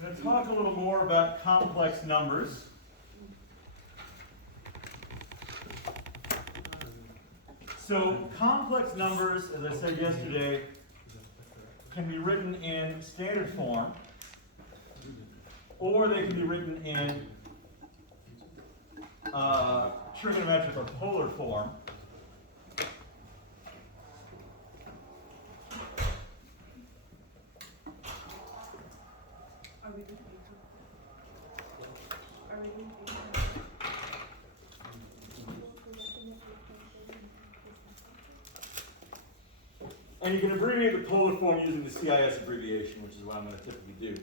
I'm going to talk a little more about complex numbers. So complex numbers, as I said yesterday, can be written in standard form, or they can be written in trigonometric or polar form. And you can abbreviate the polar form using the CIS abbreviation, which is what I'm going to typically do.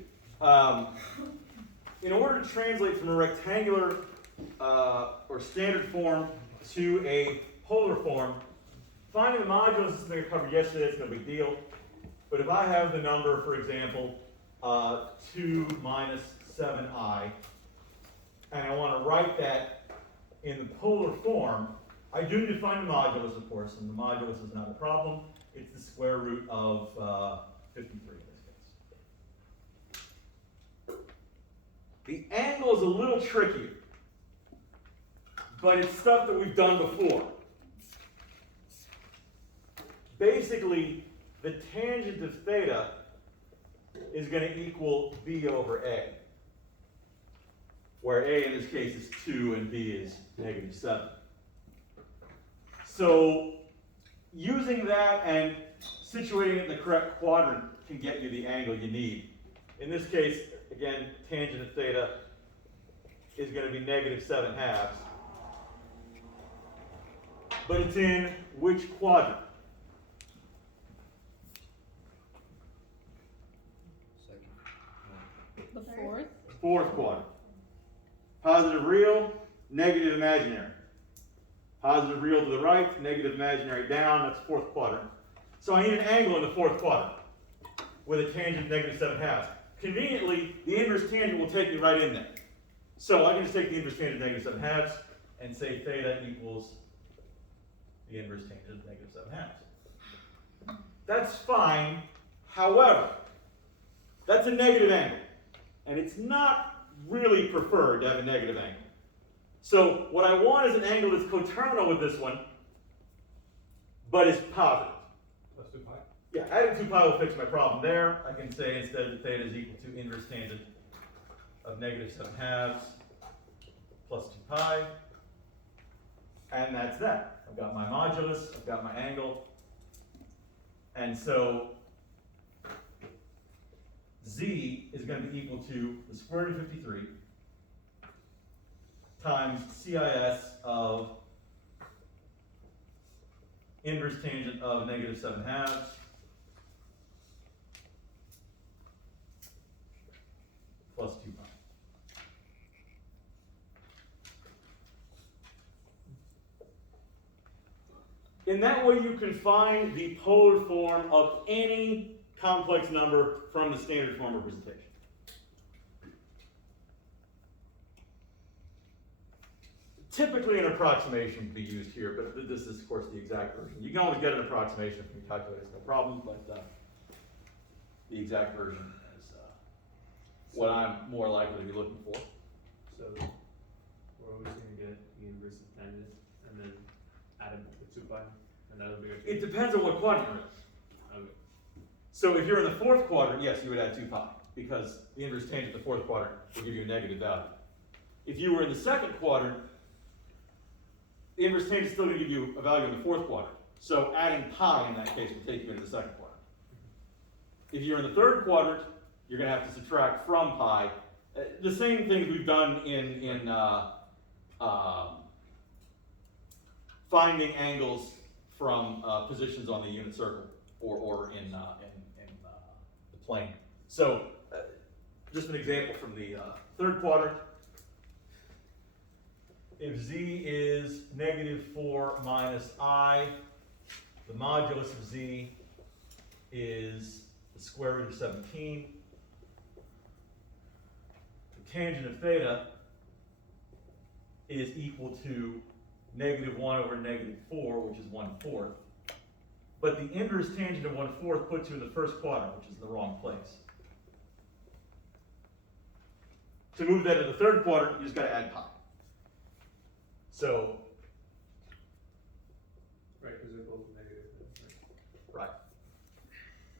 In order to translate from a rectangular or standard form to a polar form, finding the modulus is something I covered yesterday, it's no big deal. But if I have the number, for example, 2 minus 7i, and I want to write that in the polar form, I do need to find the modulus, of course, and the modulus is not a problem. It's the square root of 53 in this case. The angle is a little trickier, but it's stuff that we've done before. Basically, the tangent of theta is going to equal b over a, where a in this case is 2 and b is negative 7. So using that and situating it in the correct quadrant can get you the angle you need. In this case, again, tangent of theta is going to be negative 7/2. But it's in which quadrant? The fourth? Fourth quadrant. Positive real, negative imaginary. Positive real to the right, negative imaginary down, that's fourth quadrant. So I need an angle in the fourth quadrant with a tangent of negative 7/2. Conveniently, the inverse tangent will take me right in there. So I can just take the inverse tangent of negative 7/2 and say theta equals the inverse tangent of negative 7/2. That's fine. However, that's a negative angle. And it's not really preferred to have a negative angle. So what I want is an angle that's coterminal with this one, but is positive. Plus 2 pi? Yeah, adding 2 pi will fix my problem there. I can say instead that theta is equal to inverse tangent of negative 7/2 plus 2 pi. And that's that. I've got my modulus, I've got my angle. And so z is going to be equal to the square root of 53 times CIS of inverse tangent of negative 7/2 plus 2 pi. In that way, you can find the polar form of any complex number from the standard form representation. Typically, an approximation can be used here, but this is, of course, the exact version. You can always get an approximation from your calculator, no problem, but the exact version is what I'm more likely to be looking for. So we're always going to get the inverse of tangent and then add it with 2 pi, and that'll be our It depends on what quadrant you're in. Okay. So if you're in the fourth quadrant, yes, you would add 2 pi, because the inverse tangent of the fourth quadrant will give you a negative value. If you were in the second quadrant, the inverse tangent is still going to give you a value in the fourth quadrant. So adding pi in that case will take you into the second quadrant. If you're in the third quadrant, you're going to have to subtract from pi. The same things we've done in finding angles from positions on the unit circle or in the plane. So just an example from the third quadrant. If z is negative 4 minus I, the modulus of z is the square root of 17. The tangent of theta is equal to negative 1 over negative 4, which is 1/4. But the inverse tangent of 1/4 puts you in the first quadrant, which is in the wrong place. To move that to the third quadrant, you just got to add pi. So, Right, because they're both negative. Right?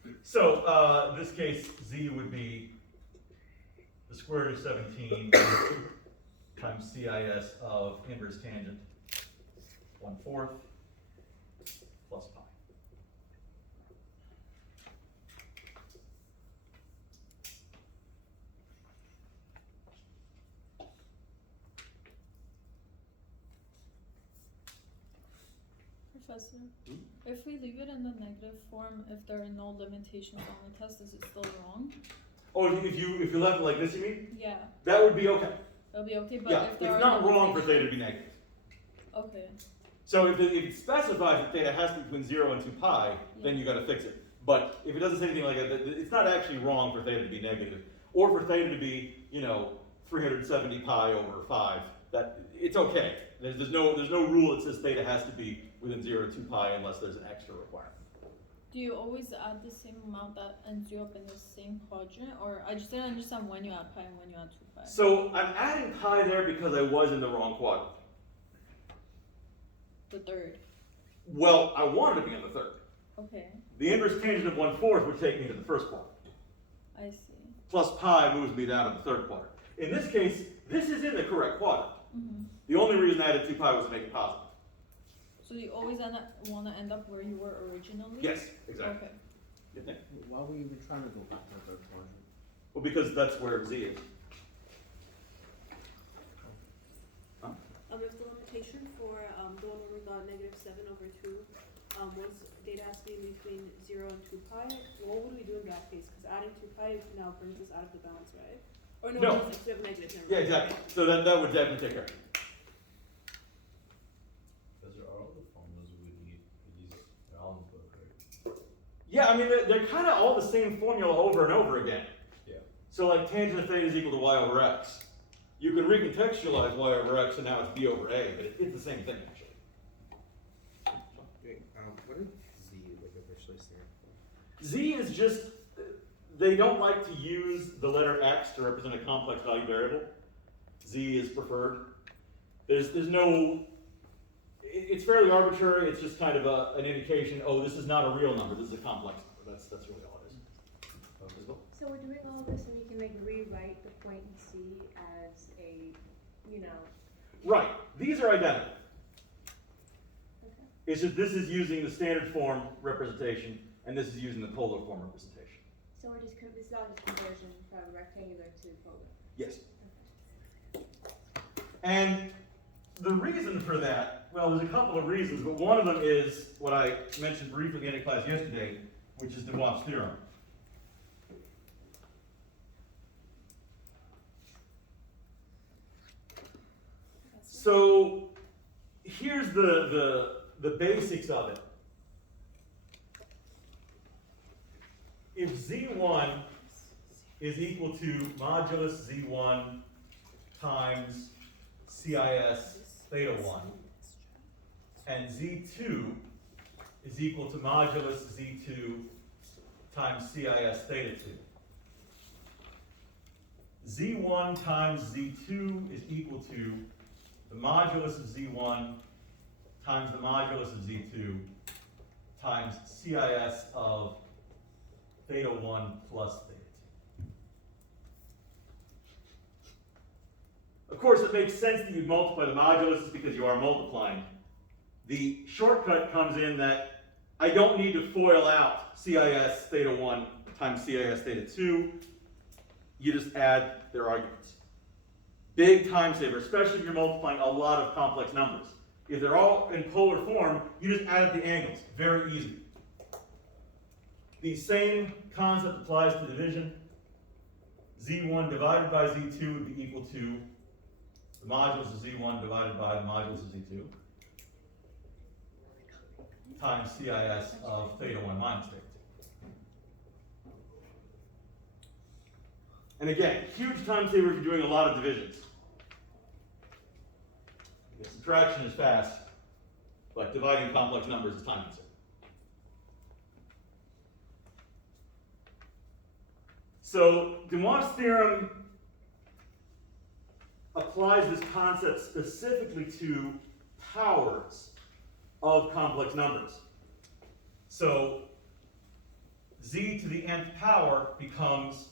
right. So, in this case, z would be the square root of 17 times CIS of inverse tangent 1/4 plus pi. Professor, if we leave it in the negative form, if there are no limitations on the test, is it still wrong? Oh, if you left it like this, you mean? Yeah, That would be okay. it'll be okay, but Yeah, if there it's are not wrong for limitations- theta to be negative. Okay, So if it specifies that theta has to be between 0 and 2 pi, then you got to fix it. But if it doesn't say anything like that, it's not actually wrong for theta to be negative, or for theta to be, 370 pi over 5. That it's okay. There's no rule that says theta has to be within 0 and 2 pi unless there's an extra requirement. do you always add the same amount that ends you up in the same quadrant, or I just didn't understand when you add pi and when you add 2 pi? So I'm adding pi there because I was in the wrong quadrant. The third, Well, I wanted to be in the third. okay, The inverse tangent of 1/4 would take me to the first quadrant. I see. Plus pi moves me down to the third quadrant. In this case, this is in the correct quadrant. Mm-hmm. The only reason I added 2 pi was to make it positive. So you always want to end up where you were originally? Yes, exactly. Okay. Good thing. Why were you even trying to go back to the third quadrant? Well, because that's where z is. If the limitation for going over the -7/2 was data has to be between 0 and 2 pi, what would we do in that case? Because adding 2 pi now brings us out of the balance, right? Or no, No. it doesn't, 'cause we have a negative number. Yeah, exactly. So that would definitely take care of it. Because there are other formulas we would need for these, they're all in the book, right? Yeah, I mean, they're kind of all the same formula over and over again. Yeah. So like tangent of theta is equal to y over x. You can recontextualize y over x and now it's b over a, but it's the same thing actually. Wait, what did Z like officially stand for? Z is just, they don't like to use the letter x to represent a complex value variable. Z is preferred. There's no, it's fairly arbitrary, it's just kind of an indication, oh, this is not a real number, this is a complex number. That's really all it is. Isabel? So we're doing all this and you can like rewrite the point in C as a, Right, these are identical. okay. It's just this is using the standard form representation, and this is using the polar form representation. So we're just, this is all just conversion from rectangular to polar. Yes. And the reason for that, well, there's a couple of reasons, but one of them is what I mentioned briefly at the end of class yesterday, which is de Moivre's theorem. So here's the basics of it. If Z1 is equal to modulus Z1 times CIS theta 1, and Z2 is equal to modulus Z2 times CIS theta 2. Z1 times Z2 is equal to the modulus of Z1 times the modulus of Z2 times CIS of theta 1 plus theta 2. Of course, it makes sense that you multiply the moduluses because you are multiplying. The shortcut comes in that I don't need to FOIL out CIS theta 1 times CIS theta 2. You just add their arguments. Big time saver, especially if you're multiplying a lot of complex numbers. If they're all in polar form, you just add up the angles. Very easy. The same concept applies to division. Z1 divided by Z2 would be equal to the modulus of Z1 divided by the modulus of Z2 times CIS of theta 1 minus theta 2. And again, huge time saver if you're doing a lot of divisions. Because subtraction is fast, but dividing complex numbers is time consuming. So, de Moivre's theorem applies this concept specifically to powers of complex numbers. So z to the nth power becomes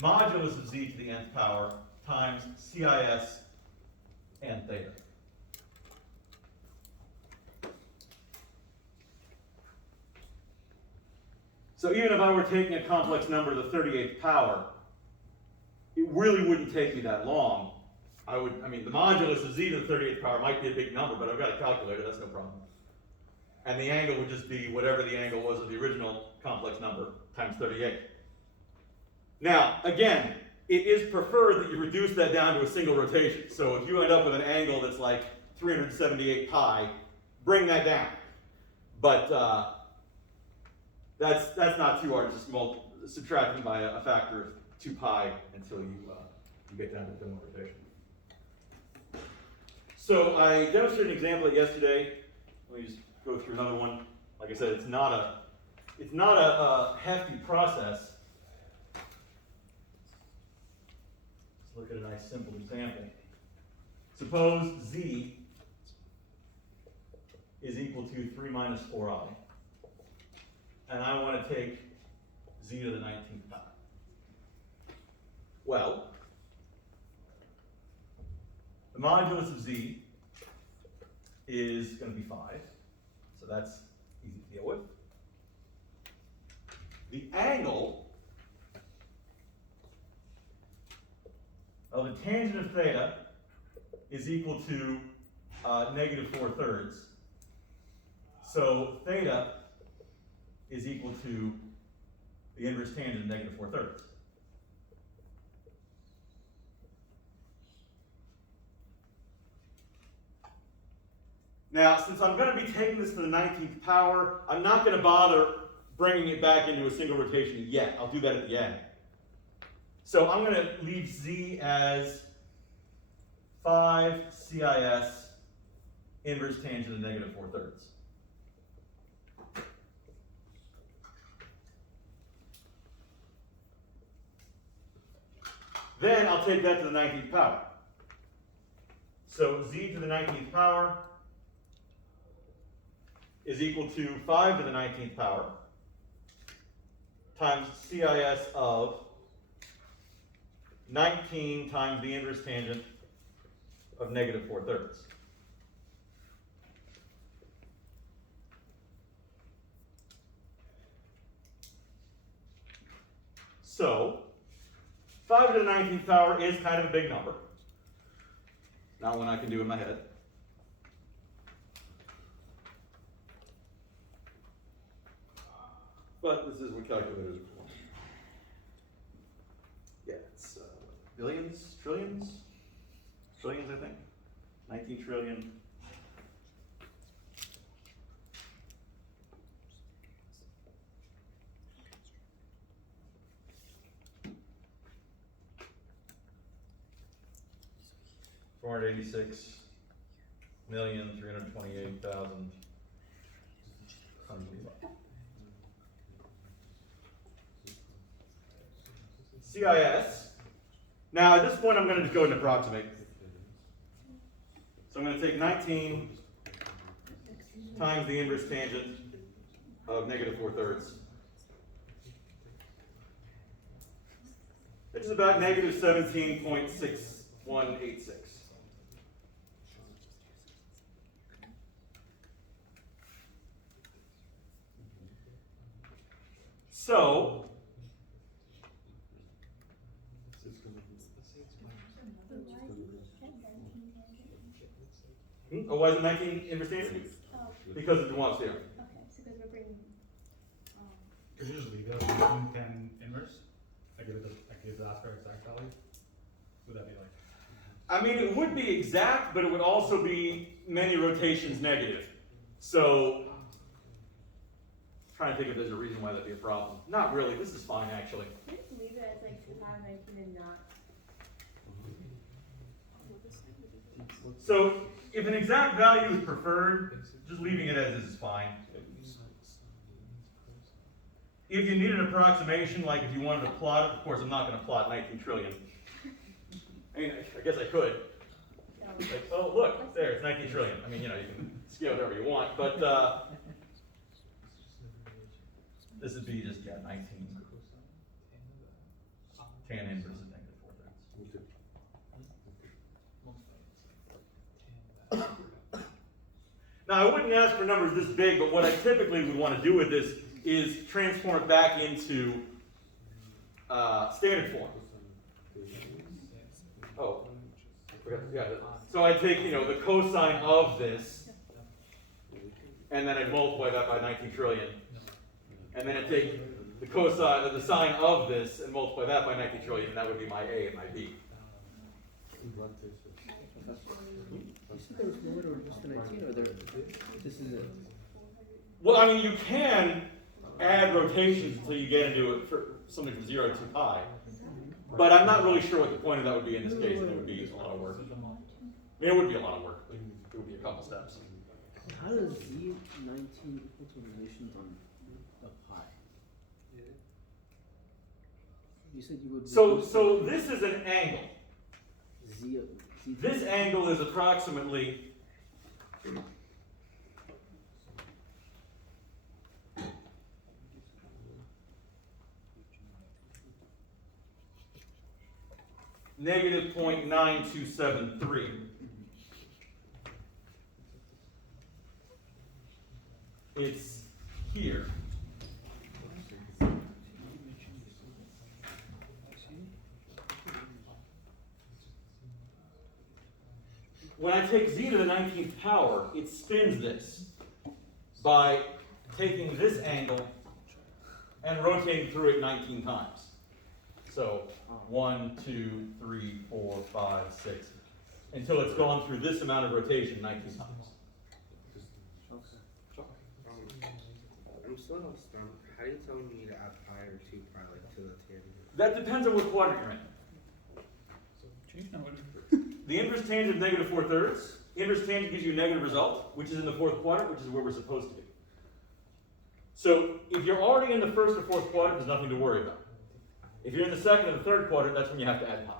modulus of z to the nth power times CIS and theta. So even if I were taking a complex number to the 38th power, it really wouldn't take me that long. I mean, the modulus of z to the 38th power might be a big number, but I've got a calculator, that's no problem. And the angle would just be whatever the angle was of the original complex number times 38. Now, again, it is preferred that you reduce that down to a single rotation. So if you end up with an angle that's like 378 pi, bring that down. But that's not too hard, just subtracting by a factor of 2 pi until you get down to the single rotation. So I demonstrated an example yesterday. Let me just go through another one. Like I said, it's not a hefty process. Let's look at a nice simple example. Suppose z is equal to 3 minus 4i. And I want to take z to the 19th power. Well, the modulus of z is going to be 5. So that's easy to deal with. The angle of the tangent of theta is equal to negative 4/3. So theta is equal to the inverse tangent of negative 4/3. Now, since I'm going to be taking this to the 19th power, I'm not going to bother bringing it back into a single rotation yet. I'll do that at the end. So I'm going to leave z as 5 CIS inverse tangent of negative 4/3. Then I'll take that to the 19th power. So z to the 19th power is equal to 5 to the 19th power times CIS of 19 times the inverse tangent of negative 4/3. So 5 to the 19th power is kind of a big number. Not one I can do in my head. But this is what calculators are for. Yeah, it's billions, trillions, I think. 19 trillion. $486,328,000. CIS. Now at this point I'm going to just go ahead and approximate. So I'm going to take 19 times the inverse tangent of negative 4/3. Which is about negative 17.6186. So oh, why is it 19 inverse tangent? Because of Dumont's theorem. Okay, so because we're bringing, Could you just leave it at 1910 inverse? I give the ask for exact value? Would that be like? I mean, it would be exact, but it would also be many rotations negative. So, trying to think if there's a reason why that'd be a problem. Not really. This is fine, actually. just leave it as like 2019 and not. So, if an exact value is preferred, just leaving it as is fine. If you need an approximation, like if you wanted to plot it, of course I'm not going to plot 19 trillion. I mean, I guess I could. Like, oh, look, there, it's 19 trillion. I mean, you know, you can scale whatever you want, but this would be just, yeah, 19 tan inverse is negative 4/3. Now, I wouldn't ask for numbers this big, but what I typically would want to do with this is transform it back into standard form. Oh, yeah. So I take, you know, the cosine of this, and then I multiply that by 19 trillion. And then I take the cosine, the sine of this, and multiply that by 19 trillion, and that would be my A and my B. You said there was more to just the 19, or there, this is it? Well, I mean, you can add rotations until you get into it for something from 0 to 2 pi. But I'm not really sure what the point of that would be in this case, and it would be a lot of work. I mean, it would be a lot of work, but it would be a couple steps. How does Z19 equal to relations on the pi? You said you would. So this is an angle. Z. This angle is approximately negative 0.9273. It's here. When I take z to the 19th power, it spins this by taking this angle and rotating through it 19 times. So 1, 2, 3, 4, 5, 6, until it's gone through this amount of rotation 19 times. I'm still not stumped. How do you tell when you need to add pi or 2 pi, like, to the tangent? That depends on what quadrant you're in. The inverse tangent of negative 4/3. Inverse tangent gives you a negative result, which is in the 4th quadrant, which is where we're supposed to be. So if you're already in the 1st or 4th quadrant, there's nothing to worry about. If you're in the 2nd or the 3rd quadrant, that's when you have to add pi.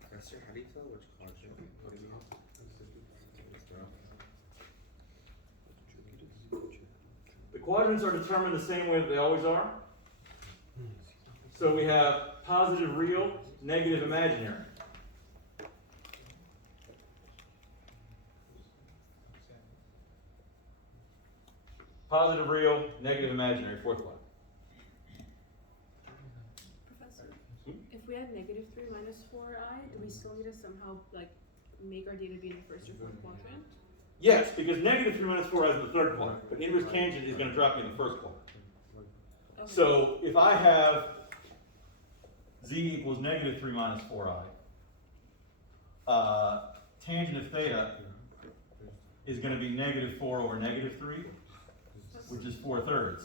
Professor, how do you tell which quadrant you're putting in? The quadrants are determined the same way that they always are. So we have positive real, negative imaginary. Positive real, negative imaginary, 4th quadrant. Professor, if we had negative 3 minus 4i, do we still need to somehow, like, make our data be in the 1st or 4th quadrant? Yes, because negative 3 minus 4 is in the 3rd quadrant, but inverse tangent is going to drop me in the 1st quadrant. Okay. So if I have z equals negative 3 minus 4i, tangent of theta is going to be negative 4 over negative 3, which is 4/3.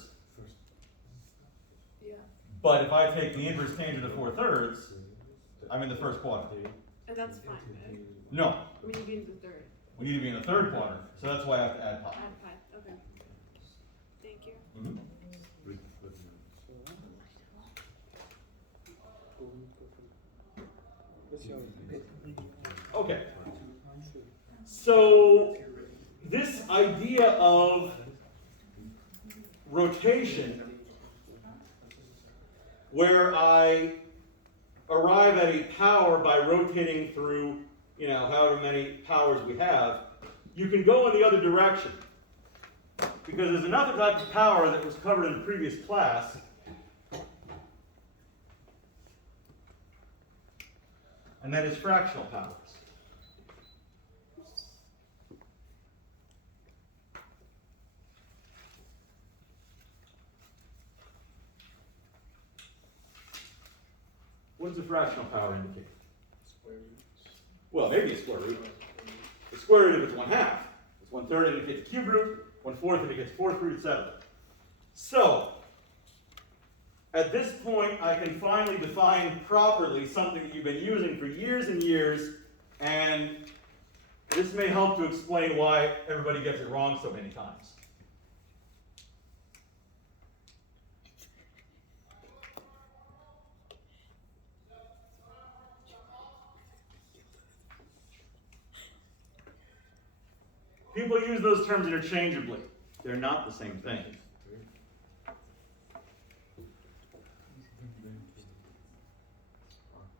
Yeah. But if I take the inverse tangent of 4/3, I'm in the 1st quadrant. And that's fine, right? No, We need to be in the 3rd. we need to be in the 3rd quadrant, so that's why I have to add pi. Add pi, okay. Thank you. Mhm. Okay. So this idea of rotation, where I arrive at a power by rotating through, you know, however many powers we have, you can go in the other direction. Because there's another type of power that was covered in the previous class. And that is fractional powers. What does a fractional power indicate? Well, maybe a square root. The square root if it's 1/2. It's 1/3 indicates a cube root, 1/4 indicates 4th root, etc. So, at this point, I can finally define properly something that you've been using for years and years, and This may help to explain why everybody gets it wrong so many times. People use those terms interchangeably. They're not the same thing.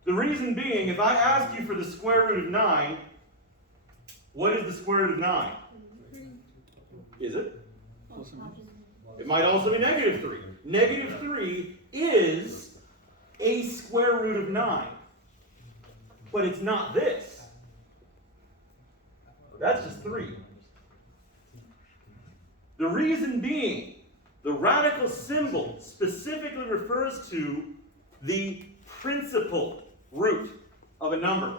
The reason being, if I ask you for the square root of 9, what is the square root of 9? Is it? It might also be negative 3. Negative 3 is a square root of 9. But it's not this. That's just 3. The reason being, the radical symbol specifically refers to the principal root of a number.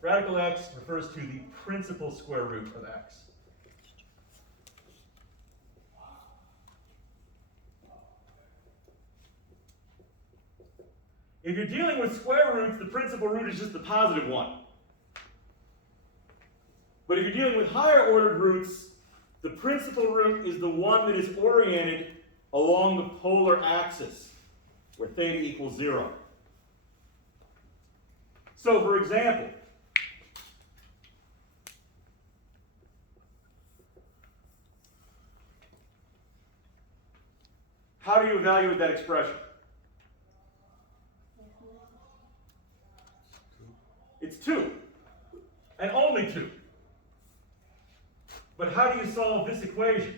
Radical x refers to the principal square root of x. If you're dealing with square roots, the principal root is just the positive one. But if you're dealing with higher ordered roots, the principal root is the one that is oriented along the polar axis, where theta equals 0. So, for example, how do you evaluate that expression? It's 2, and only 2. But how do you solve this equation?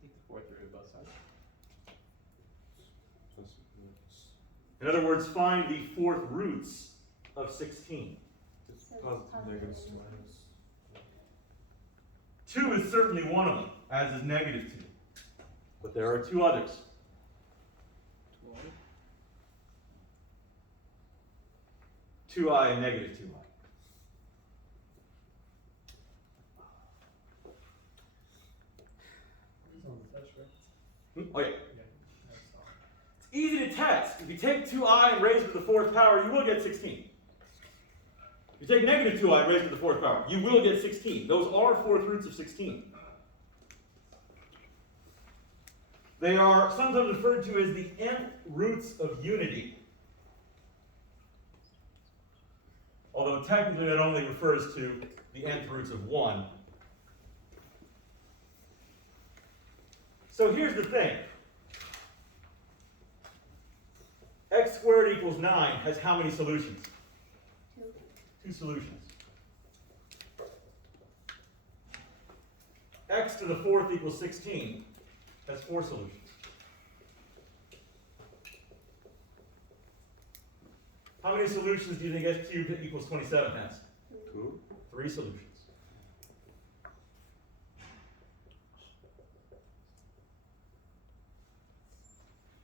Take the fourth root of both sides. In other words, find the fourth roots of 16. Negative 2 is certainly one of them, as is negative 2. But there are 2 others. 2i and negative 2i. Oh yeah. It's easy to test. If you take 2i and raise it to the 4th power, you will get 16. If you take negative 2i and raise it to the 4th power, you will get 16. Those are 4th roots of 16. They are sometimes referred to as the nth roots of unity. Although technically that only refers to the nth roots of 1. So here's the thing. X squared equals 9 has how many solutions? 2 solutions. X to the 4th equals 16 has 4 solutions. How many solutions do you think x cubed equals 27 has? 2. 3 solutions.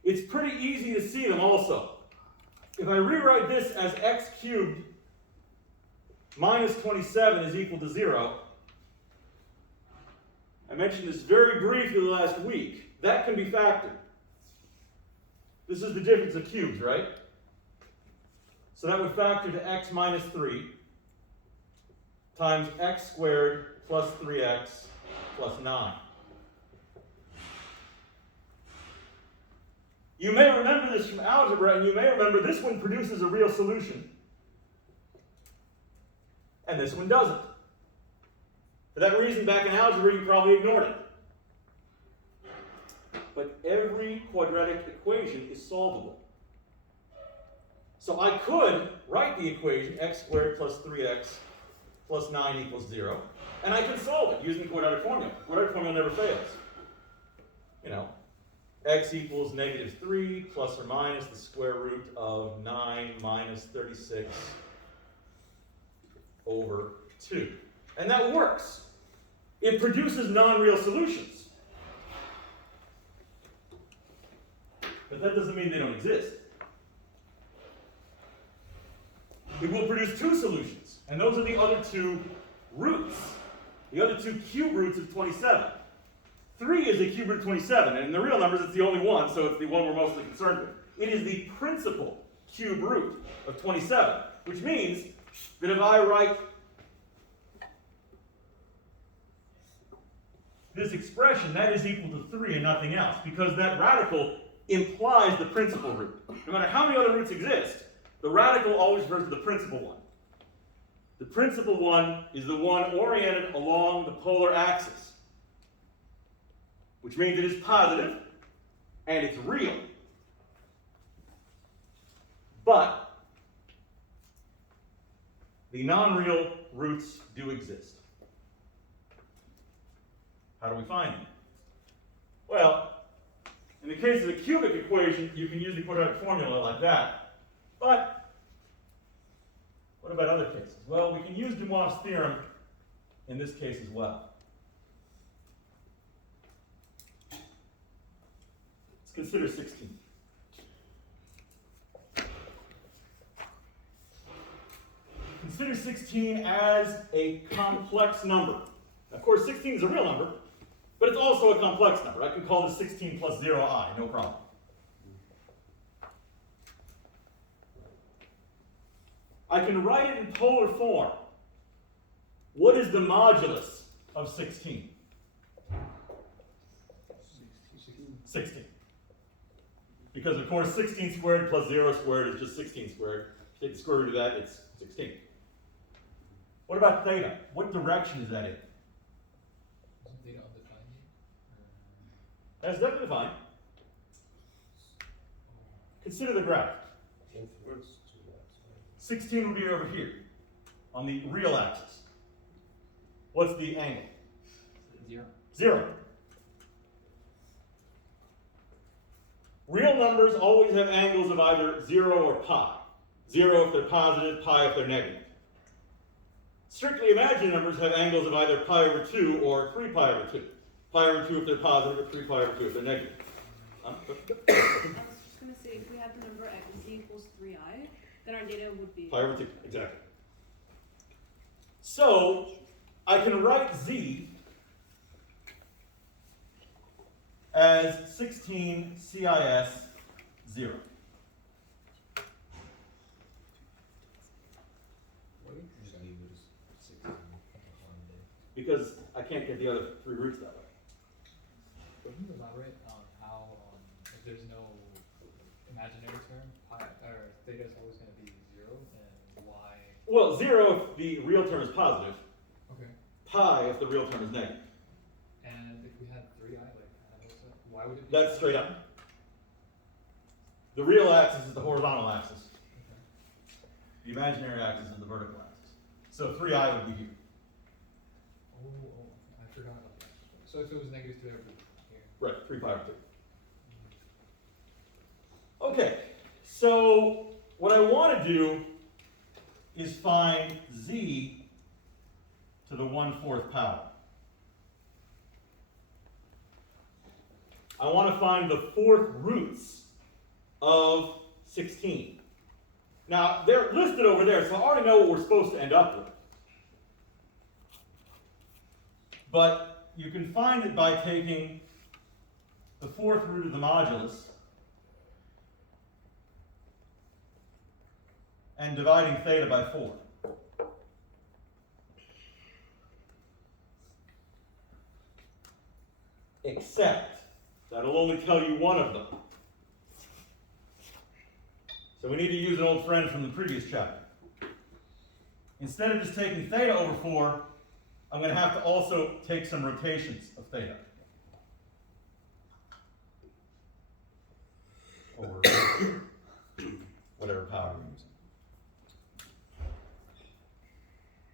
It's pretty easy to see them also. If I rewrite this as x cubed minus 27 is equal to 0, I mentioned this very briefly last week. That can be factored. This is the difference of cubes, right? So that would factor to x minus 3 times x squared plus 3x plus 9. You may remember this from algebra, and you may remember this one produces a real solution. And this one doesn't. For that reason, back in algebra, you probably ignored it. But every quadratic equation is solvable. So I could write the equation x squared plus 3x plus 9 equals 0, and I can solve it using the quadratic formula. Quadratic formula never fails. You know, x equals negative 3 plus or minus the square root of 9 minus 36 over 2. And that works. It produces non-real solutions. But that doesn't mean they don't exist. It will produce 2 solutions, and those are the other 2 roots, the other 2 cube roots of 27. 3 is a cube root of 27, and in the real numbers it's the only one, so it's the one we're mostly concerned with. It is the principal cube root of 27, which means that if I write this expression, that is equal to 3 and nothing else, because that radical implies the principal root. No matter how many other roots exist, the radical always refers to the principal one. The principal one is the one oriented along the polar axis, which means it is positive and it's real. But the non-real roots do exist. How do we find them? Well, in the case of the cubic equation, you can use the quadratic formula like that. But what about other cases? Well, we can use Dumont's theorem in this case as well. Let's consider 16. Consider 16 as a complex number. Of course, 16 is a real number, but it's also a complex number. I can call this 16 plus 0i, no problem. I can write it in polar form. What is the modulus of 16? 16. Because, of course, 16 squared plus 0 squared is just 16 squared. If you take the square root of that, it's 16. What about theta? What direction is that in? Isn't theta undefined? That's definitely defined. Consider the graph. 16 would be over here, on the real axis. What's the angle? 0. 0. Real numbers always have angles of either 0 or pi. 0 if they're positive, pi if they're negative. Strictly imaginary numbers have angles of either pi over 2 or 3 pi over 2. Pi over 2 if they're positive, or 3 pi over 2 if they're negative. I was just going to say, if we had the number x equals 3i, then our data would be Pi over 2, exactly. So, I can write z as 16 CIS 0. Why didn't you just leave it as 16 on day? Because I can't get the other 3 roots that way. Can you elaborate on how, if there's no imaginary term, pi, or theta is always going to be 0, and why? Well, 0 if the real term is positive, Okay. pi if the real term is negative. And if we had 3i, why would it be? That's straight up. The real axis is the horizontal axis. Okay. The imaginary axis is the vertical axis. So 3i would be here. Oh, I forgot about that. So if it was negative 3 over here. Right, 3 pi over 2. Okay, so what I want to do is find z to the 1/4 power. I want to find the 4th roots of 16. Now, they're listed over there, so I already know what we're supposed to end up with. But you can find it by taking the 4th root of the modulus and dividing theta by 4. Except, that'll only tell you one of them. So we need to use an old friend from the previous chapter. Instead of just taking theta over 4, I'm going to have to also take some rotations of theta. Over whatever power we're using.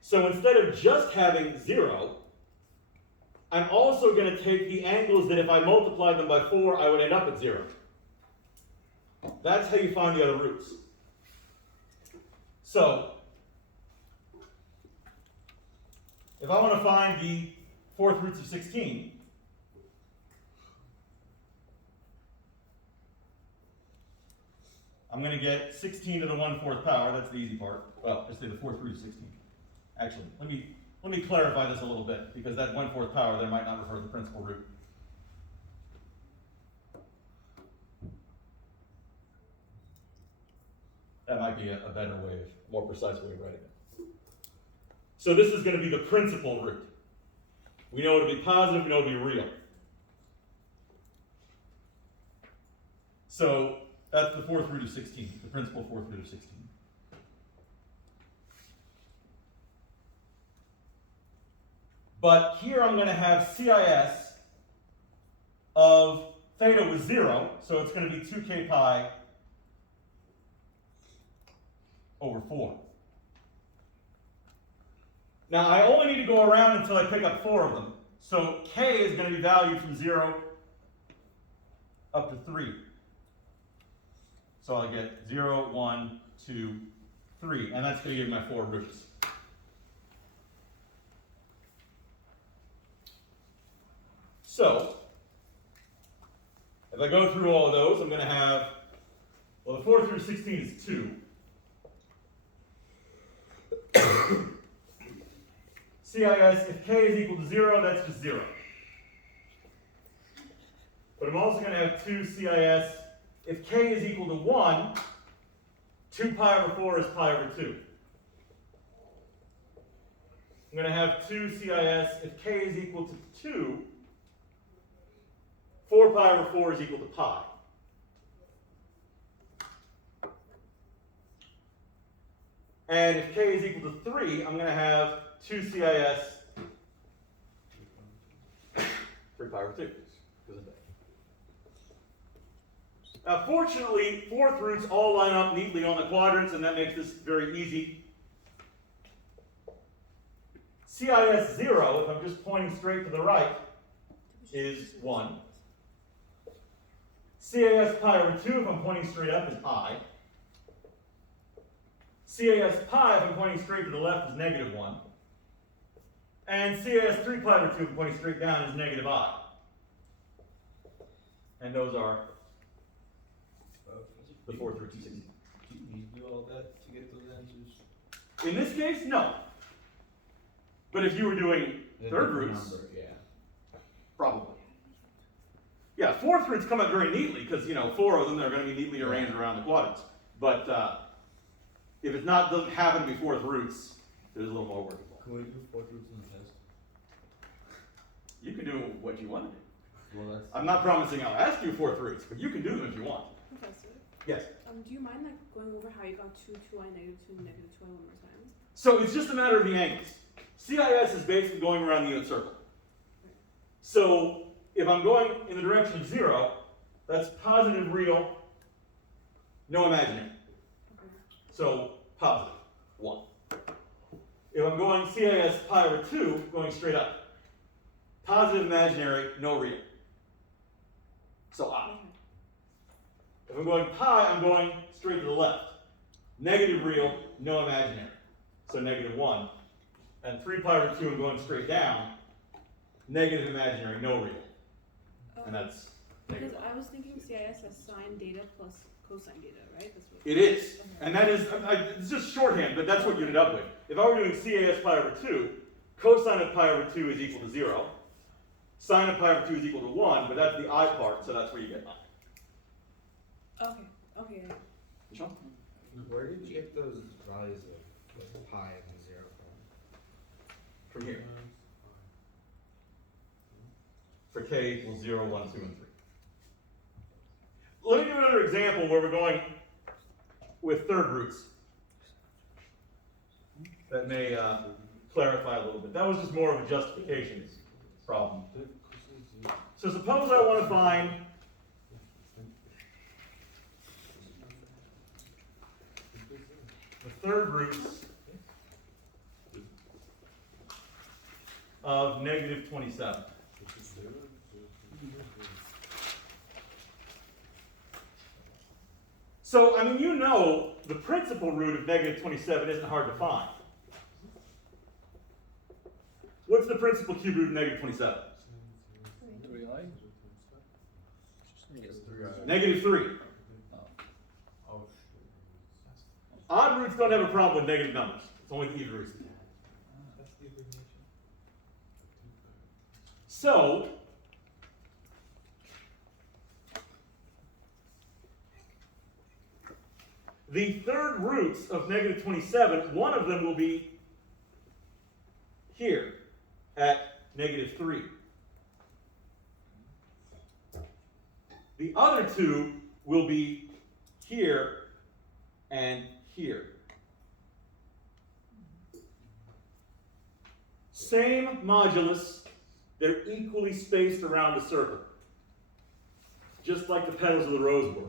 So instead of just having 0, I'm also going to take the angles that if I multiplied them by 4, I would end up at 0. That's how you find the other roots. So, if I want to find the 4th roots of 16, I'm going to get 16 to the 1/4 power. That's the easy part. Well, just say the 4th root of 16. Actually, let me clarify this a little bit, because that 1/4 power there might not refer to the principal root. That might be a better way, more precise way of writing it. So this is going to be the principal root. We know it'll be positive, we know it'll be real. So that's the fourth root of 16, the principal fourth root of 16. But here I'm going to have CIS of theta was 0, so it's going to be 2k pi over 4. Now I only need to go around until I pick up 4 of them. So k is going to be valued from 0 up to 3. So I'll get 0, 1, 2, 3, and that's going to give me my 4 roots. So, if I go through all of those, I'm going to have, well, the 4 through 16 is 2. CIS, if k is equal to 0, that's just 0. But I'm also going to have 2 CIS, if k is equal to 1, 2 pi over 4 is pi over 2. I'm going to have 2 CIS, if k is equal to 2, 4 pi over 4 is equal to pi. And if k is equal to 3, I'm going to have 2 CIS 3 pi over 2. Now, fortunately, fourth roots all line up neatly on the quadrants, and that makes this very easy. CIS 0, if I'm just pointing straight to the right, is 1. CIS pi over 2, if I'm pointing straight up, is I. CIS pi, if I'm pointing straight to the left, is negative 1. And CIS 3 pi over 2, if I'm pointing straight down, is negative I. And those are the fourth root to 16. Do you need to do all that to get those answers? In this case, no. But if you were doing third roots, Number, yeah. probably. Yeah, fourth roots come out very neatly because, 4 of them are going to be neatly arranged around the quadrants. But if it's not doesn't happen to be fourth roots, there's a little more work involved. Can we do fourth roots in the test? You can do what you want to do. Well, that's. I'm not promising I'll ask you fourth roots, but you can do them if you want. Professor, Yes. do you mind going over how you got 2i, negative 2, negative 2i one more time? So it's just a matter of the angles. CIS is basically going around the unit circle. So if I'm going in the direction of 0, that's positive real, no imaginary. Okay. So positive 1. If I'm going CIS pi over 2, going straight up, positive imaginary, no real. So I. Okay. If I'm going pi, I'm going straight to the left. Negative real, no imaginary. So negative 1. And 3 pi over 2, I'm going straight down. Negative imaginary, no real. And that's Because negative 1. I was thinking CIS as sine data plus cosine data, right? That's what. It is. And that is, it's just shorthand, but that's what you ended up with. If I were doing CIS pi over 2, cosine of pi over 2 is equal to 0. Sine of pi over 2 is equal to 1, but that's the I part, so that's where you get I. Okay. Okay. Michelle? Where did you get those values of pi and 0 from? From here. For k equals 0, 1, 2, and 3. Let me do another example where we're going with third roots. That may clarify a little bit. That was just more of a justification problem. So suppose I want to find the third roots of negative 27. So, I mean, the principal root of negative 27 isn't hard to find. What's the principal cube root of negative 27? 3i? Negative 3. Odd roots don't have a problem with negative numbers. It's only even roots. That's the abbreviation. So, the third roots of negative 27, one of them will be here at negative 3. The other two will be here and here. Same modulus, they're equally spaced around the circle, just like the petals of the rose were.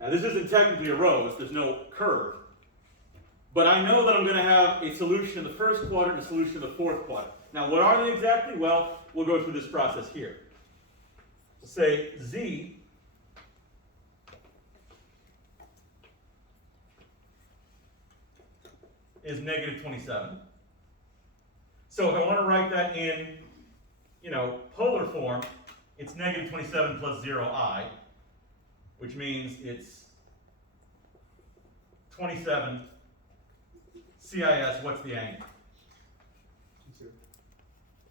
Now this isn't technically a rose, there's no curve, but I know that I'm going to have a solution in the first quadrant and a solution in the fourth quadrant. Now what are they exactly? Well, we'll go through this process here. Say Z is negative 27. So if I want to write that in, polar form, it's negative 27 plus 0i, which means it's 27 CIS, what's the angle?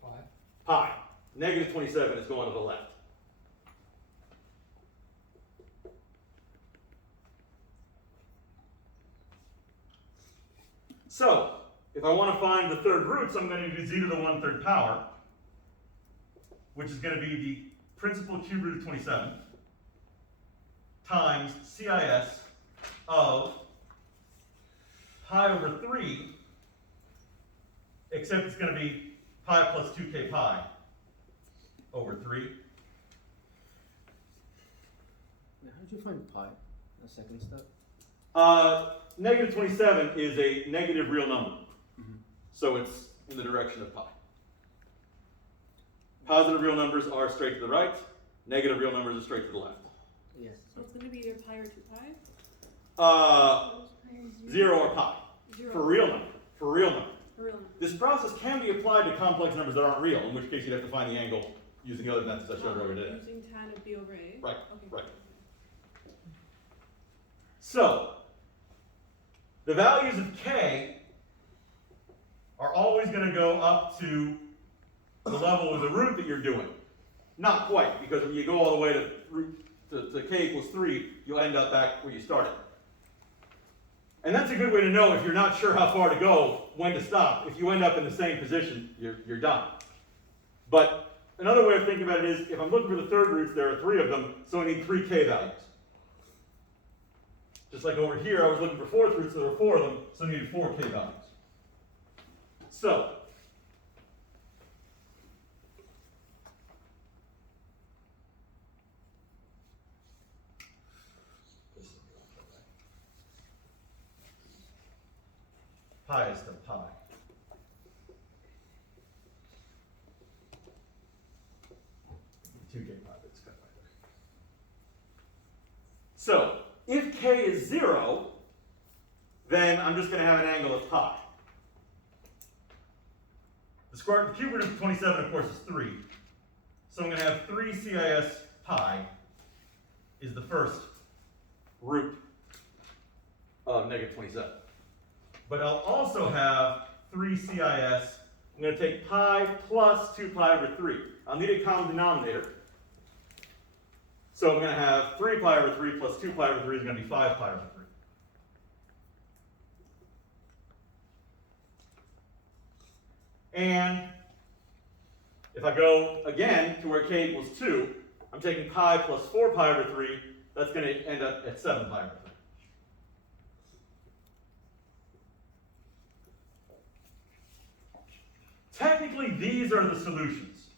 Pi. Pi. Negative 27 is going to the left. So, if I want to find the third roots, I'm going to do z to the 1/3 power, which is going to be the principal cube root of 27 times CIS of pi over 3, except it's going to be pi plus 2k pi over 3. Now, how did you find pi? The second step? Negative 27 is a negative real number. Mhm. So it's in the direction of pi. Positive real numbers are straight to the right. Negative real numbers are straight to the left. Yes. So it's going to be either pi or 2 pi? 0 or pi. 0. For real number. For real number. For real number. This process can be applied to complex numbers that aren't real, in which case you'd have to find the angle using the other methods I showed earlier today. Using tan of b over a? Right, Okay. right. So, the values of k are always going to go up to the level of the root that you're doing. Not quite, because when you go all the way to k equals 3, you'll end up back where you started. And that's a good way to know if you're not sure how far to go, when to stop. If you end up in the same position, you're done. But another way of thinking about it is, if I'm looking for the third roots, there are 3 of them, so I need 3 k values. Just like over here, I was looking for fourth roots, so there were 4 of them, so I needed 4 k values. So, pi is still pi. Two k pi, but it's cut by there. So, if k is 0, then I'm just going to have an angle of pi. The cube root of 27, of course, is 3. So I'm going to have 3 CIS pi is the first root of negative 27. But I'll also have 3 CIS. I'm going to take pi plus 2 pi over 3. I'll need a common denominator. So I'm going to have 3 pi over 3 plus 2 pi over 3 is going to be 5 pi over 3. And if I go again to where k equals 2, I'm taking pi plus 4 pi over 3. That's going to end up at 7 pi over 3. Technically, these are the solutions.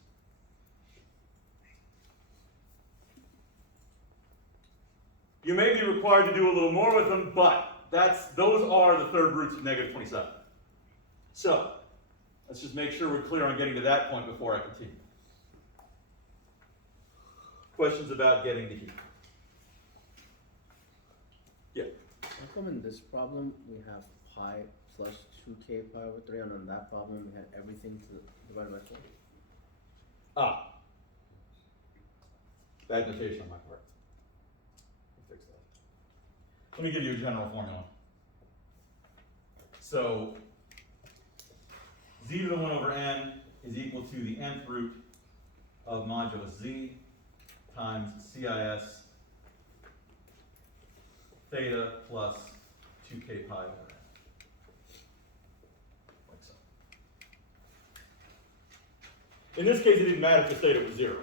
You may be required to do a little more with them, but those are the third roots of negative 27. So, let's just make sure we're clear on getting to that point before I continue. Questions about getting to here? Yeah. How come in this problem we have pi plus 2k pi over 3, and on that problem we had everything divided by 4? Ah. Bad notation on my part. I'll fix that. Let me give you a general formula. So, z to the 1 over n is equal to the nth root of modulus z times CIS theta plus 2k pi over n. Like so. In this case, it didn't matter if the theta was 0.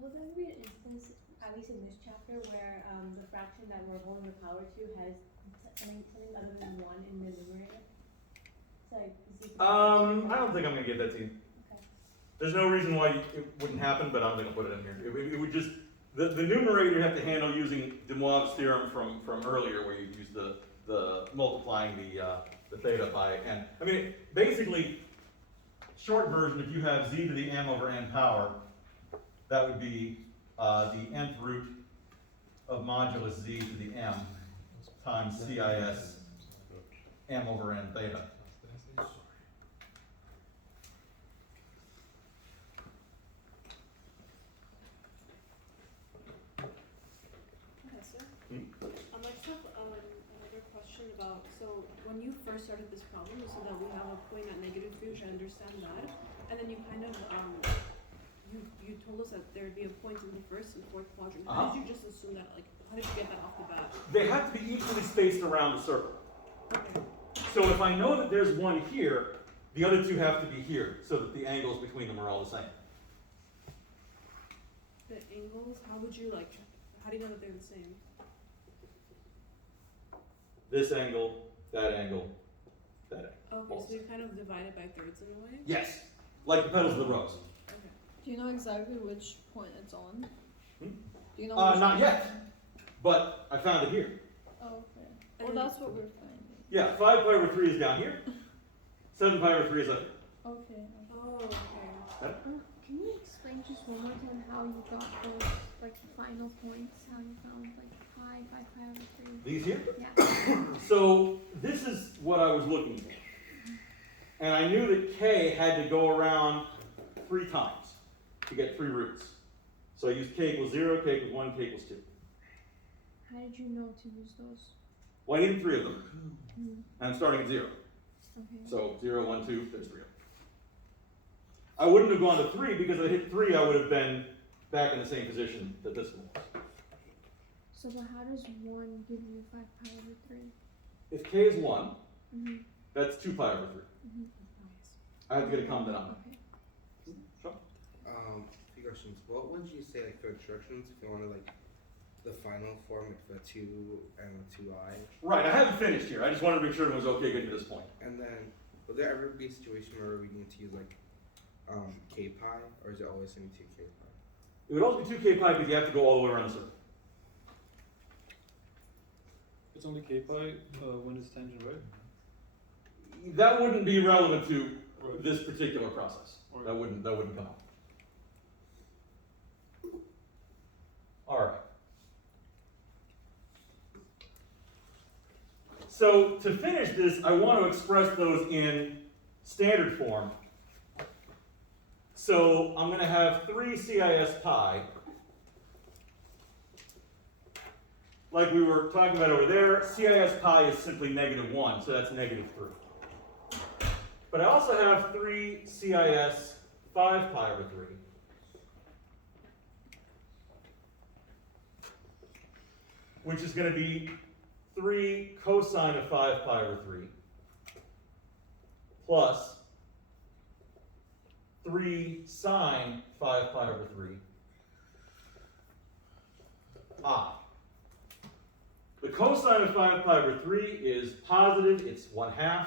Will there be an instance, at least in this chapter, where the fraction that we're holding the power to has something other than 1 in the numerator? It's like z to the power I don't think I'm gonna give that to you. Okay. There's no reason why it wouldn't happen, but I don't think I'll put it in here. It would just, the numerator you have to handle using De Moivre's theorem from earlier, where you use the multiplying the theta by n. I mean, basically, short version, if you have z to the m over n power, that would be the nth root of modulus z to the m times CIS m over n theta. Okay, sir. I just have another question about, so when you first started this problem, you said that we have a point at -3, which I understand that, and then you kind of, you told us that there'd be a point in the first and fourth quadrant. How did you just assume that, like, how did you get that off the bat? They have to be equally spaced around the circle. Okay. So if I know that there's one here, the other two have to be here, so that the angles between them are all the same. The angles, how would you, like, how do you know that they're the same? This angle, that angle, that angle. Okay, All so you kind of divide it by thirds in a way? Yes, like the petals of the rose. Okay. Do you know exactly which point it's on? Hmm? Do you know? Not yet, but I found it here. Oh, okay. And Well, then- that's what we're finding. Yeah, 5 pi over 3 is down here. 7 pi over 3 is up here. Okay. Oh, okay. Can you explain just one more time how you got those like final points? How you found like pi, 5 pi over 3? These here? Yeah. So this is what I was looking for. And I knew that k had to go around 3 times to get 3 roots. So I used k equals 0, k equals 1, k equals 2. How did you know to use those? Well, I needed 3 of them. And I'm starting at 0. Okay. So 0, 1, 2, there's 3 of them. I wouldn't have gone to 3 because if I hit 3, I would have been back in the same position that this one was. So but how does 1 give you 5 pi over 3? If k is 1, Mm-hmm. that's 2 pi over 3. Mm-hmm. I have to get a common denominator. Okay. Sure. Few questions. What would you say like for instructions if you wanted like the final form with the 2 and the 2i? Right, I haven't finished here. I just wanted to make sure it was okay getting to this point. And then would there ever be a situation where we need to use like k pi, or is it always going to be 2k pi? It would also be 2k pi because you have to go all the way around the circle. It's only k pi when it's tangent, right? That wouldn't be relevant to Right. this particular process. Right. That wouldn't come up. All right. So to finish this, I want to express those in standard form. So I'm going to have 3 CIS pi, like we were talking about over there. CIS pi is simply -1, so that's -3. But I also have 3 CIS 5 pi over 3. Which is going to be 3 cosine of 5 pi over 3 plus 3 sine 5 pi over 3 I. The cosine of 5 pi over 3 is positive, it's 1/2.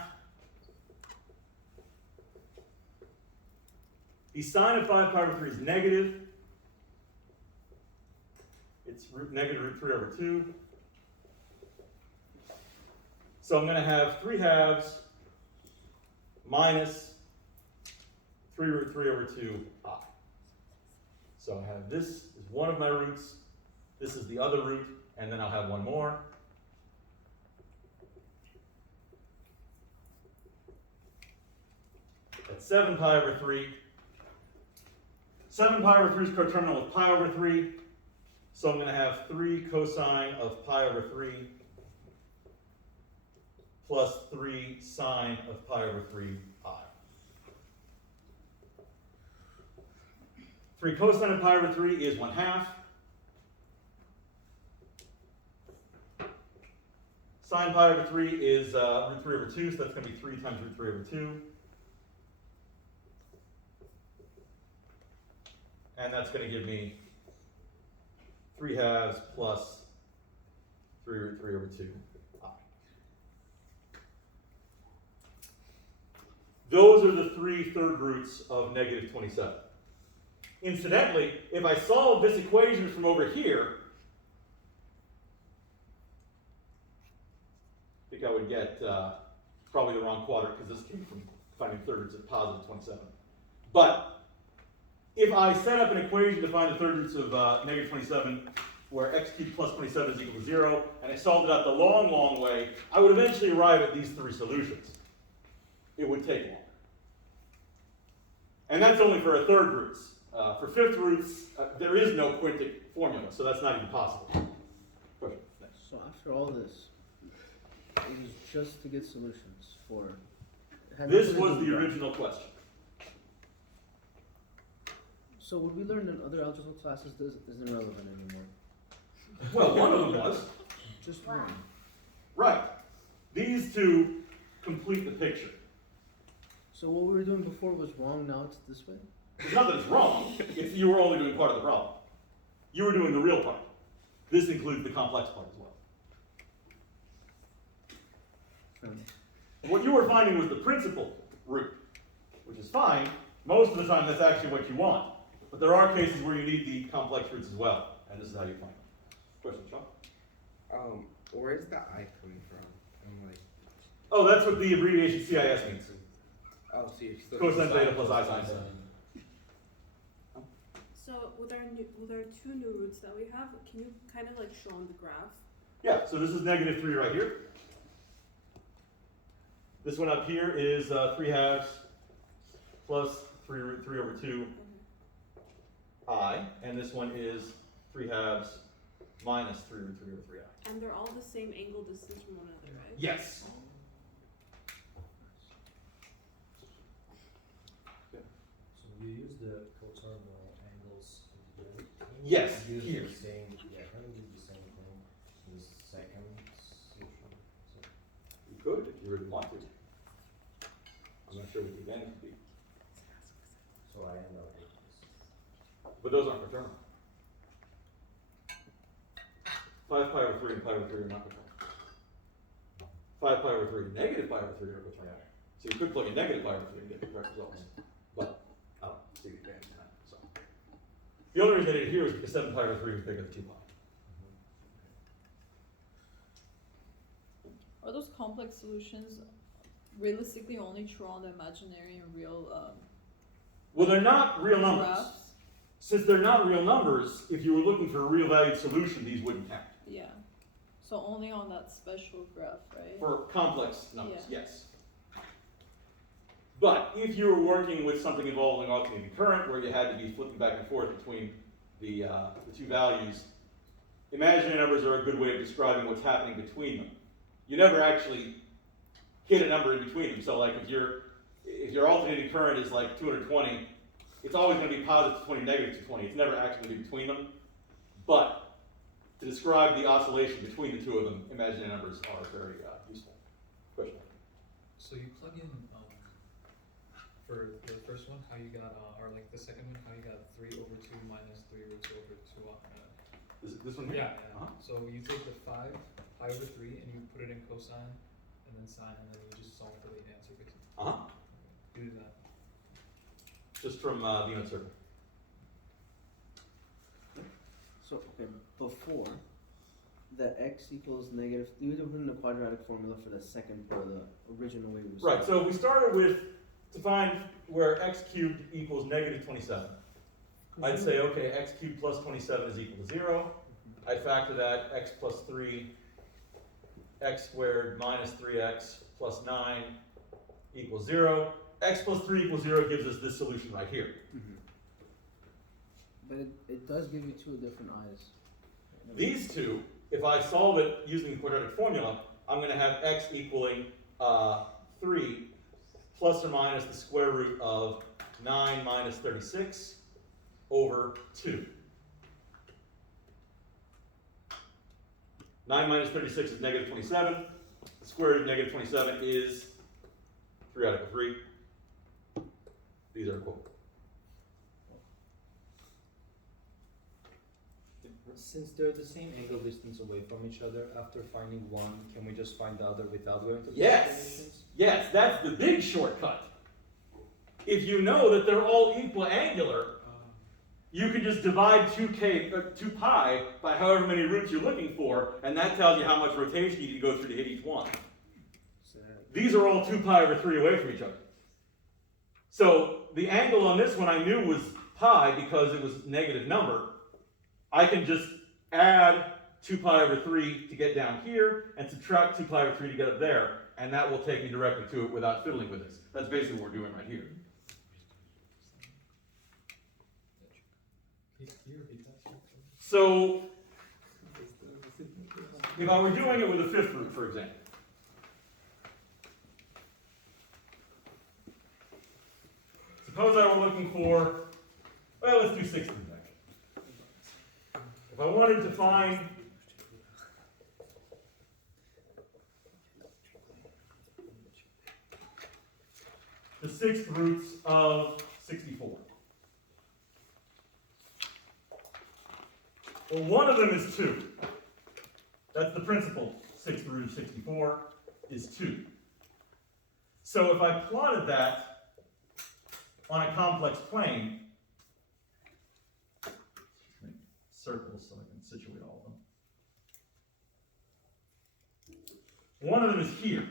The sine of 5 pi over 3 is negative. It's negative root 3 over 2. So I'm going to have 3/2 minus 3 root 3 over 2 I. So I have this is one of my roots, this is the other root, and then I'll have one more. That's 7 pi over 3. 7 pi over 3 is coterminal with pi over 3. So I'm going to have 3 cosine of pi over 3 plus 3 sine of pi over 3 I. 3 cosine of pi over 3 is 1/2. Sine pi over 3 is root 3 over 2, so that's going to be 3 times root 3 over 2. And that's going to give me 3/2 plus 3 root 3 over 2 I. Those are the 3 third roots of negative 27. Incidentally, if I solve this equation from over here, I think I would get probably the wrong quadrant because this came from finding third roots at positive 27. But if I set up an equation to find the third roots of negative 27, where x cubed plus 27 is equal to 0, and I solved it out the long, long way, I would eventually arrive at these 3 solutions. It would take longer. And that's only for a third roots. For fifth roots, there is no quintic formula, so that's not even possible. Question? Thanks. So after all this, it was just to get solutions for. it had This nothing to was do with the that. original question. So what we learned in other algebra classes isn't relevant anymore. Well, one of them was. Just Wow. one. Right. These two complete the picture. So what we were doing before was wrong, now it's this way? It's not that it's wrong, it's you were only doing part of the problem. You were doing the real part. This includes the complex part as well. What you were finding was the principal root, which is fine. Most of the time that's actually what you want. But there are cases where you need the complex roots as well, and this is how you find them. Question, Sean? Where is the I coming from? I'm like, Oh, that's what the abbreviation CIS means. oh, so you're still Cosine theta plus I sine theta. So with our 2 new roots that we have, can you kind of like show on the graph? Yeah, so this is negative 3 right here. This one up here is 3/2 plus 3 root 3 over 2 I, and this one is 3/2 minus 3 root 3 over 3I. And they're all the same angle distance from one another, right? Yes. So you use the coterminal angles together? Yes, Use here. the same, yeah, kind of do the same thing in the second solution. So You could if you really want to. I'm not sure what the advantage would be. so I end up with this. But those aren't fraternal. 5 pi over 3 and pi over 3 are not fraternal. 5 pi over 3 and negative pi over 3 are fraternal. So you could plug in negative pi over 3 and get the correct results. But I don't see the advantage in that. So. The only reason I did it here is because 7 pi over 3 is bigger than 2 pi. Are those complex solutions realistically only true on the imaginary and real Well, they're not real numbers. graphs? Since they're not real numbers, if you were looking for a real valued solution, these wouldn't count. Yeah. So only on that special graph, right? For complex numbers, Yeah. yes. But if you were working with something involving alternating current, where you had to be flipping back and forth between the 2 values, imaginary numbers are a good way of describing what's happening between them. You never actually hit a number in between them. So, like if your alternating current is like 220, it's always going to be positive 20, negative 220. It's never actually going to be between them. But to describe the oscillation between the two of them, imaginary numbers are very useful. Question? So you plug in for the first one, how you got, or like the second one, how you got 3 over 2 minus 3 roots over 2. Is it this one here? Yeah. Uh-huh. So you take the 5 pi over 3 and you put it in cosine and then sine and then you just solve for the answer basically. Uh-huh. You do that. Just from the unit circle. So, okay, before, the x equals negative, you would have written the quadratic formula for the second part of the original way we were Right, so we started with, to find where x cubed equals negative 27. I'd say, okay, x cubed plus 27 is equal to 0. I'd factor that x plus 3, x squared minus 3x plus 9 equals 0. X plus 3 equals 0 gives us this solution right here. But it does give you 2 different i's. These two, if I solve it using the quadratic formula, I'm going to have x equaling 3 plus or minus the square root of 9 minus 36 over 2. 9 minus 36 is negative 27. The square root of negative 27 is 3 radical 3. These are equal. Since they're the same angle distance away from each other, after finding one, can we just find the other without going to the Yes. definitions? Yes, that's the big shortcut. If you know that they're all equal angular, you can just divide 2 pi by however many roots you're looking for, and that tells you how much rotation you need to go through to hit each one. These are all 2 pi over 3 away from each other. So the angle on this one I knew was pi because it was a negative number. I can just add 2 pi over 3 to get down here, and subtract 2 pi over 3 to get up there, and that will take me directly to it without fiddling with this. That's basically what we're doing right here. So, if I were doing it with a fifth root, for example, suppose I were looking for, well, let's do sixth root actually. If I wanted to find the sixth roots of 64. Well, one of them is 2. That's the principal sixth root of 64 is 2. So if I plotted that on a complex plane, make circles so I can situate all of them. One of them is here.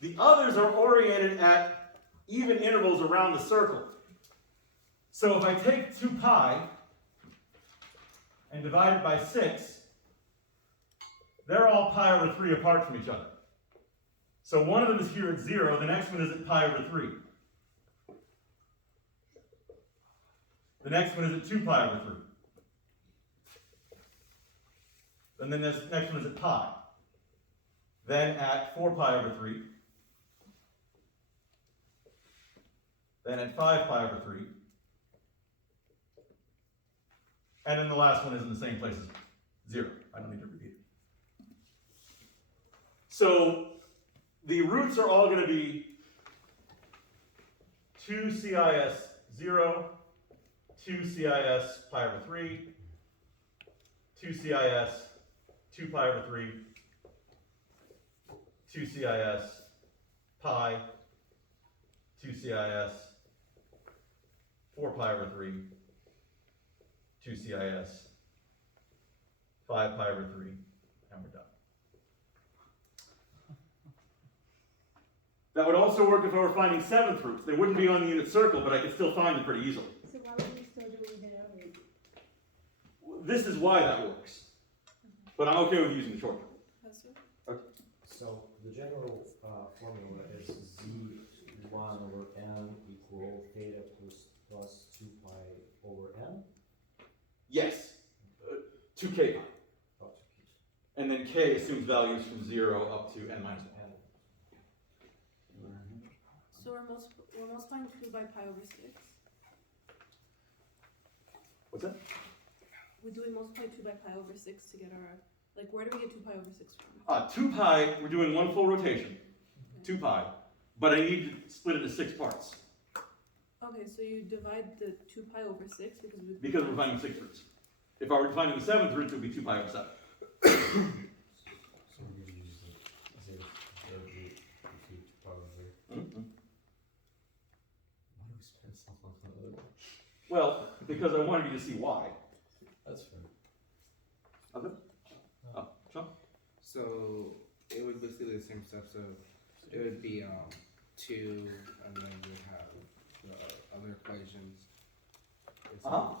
The others are oriented at even intervals around the circle. So if I take 2 pi and divide it by 6, they're all pi over 3 apart from each other. So one of them is here at 0, the next one is at pi over 3. The next one is at 2 pi over 3. And then this next one is at pi. Then at 4 pi over 3. Then at 5 pi over 3. And then the last one is in the same place as 0. I don't need to repeat it. So the roots are all going to be 2 CIS 0, 2 CIS pi over 3, 2 CIS 2 pi over 3, 2 CIS pi, 2 CIS 4 pi over 3, 2 CIS 5 pi over 3, and we're done. That would also work if I were finding seventh roots. They wouldn't be on the unit circle, but I could still find them pretty easily. So why would we still do what we did earlier? This is why that works. But I'm okay with using the shortcut. So the general formula is z1 over n equal theta plus 2 pi over n. Yes, 2k pi. Oh, 2k. And then k assumes values from 0 up to n minus 1. So we're multiplying 2 by pi over 6. What's that? Do we multiply 2 by pi over 6 to get our, like, where do we get 2 pi over 6 from? 2 pi, we're doing one full rotation, 2 pi, but I need to split it into 6 parts Okay, so you divide the 2 pi over 6 because we're finding 6 roots. If I were finding the 7th root, it would be 2 pi over 7. So we're going to use the third root to 2 pi over 3. Mm-hmm. Why do we spend so long on the other one? Well, because I wanted you to see why. That's fair. Okay? Oh, Sean? So it would basically be the same stuff. So it would be 2, and then you would have the other equations. Uh-huh.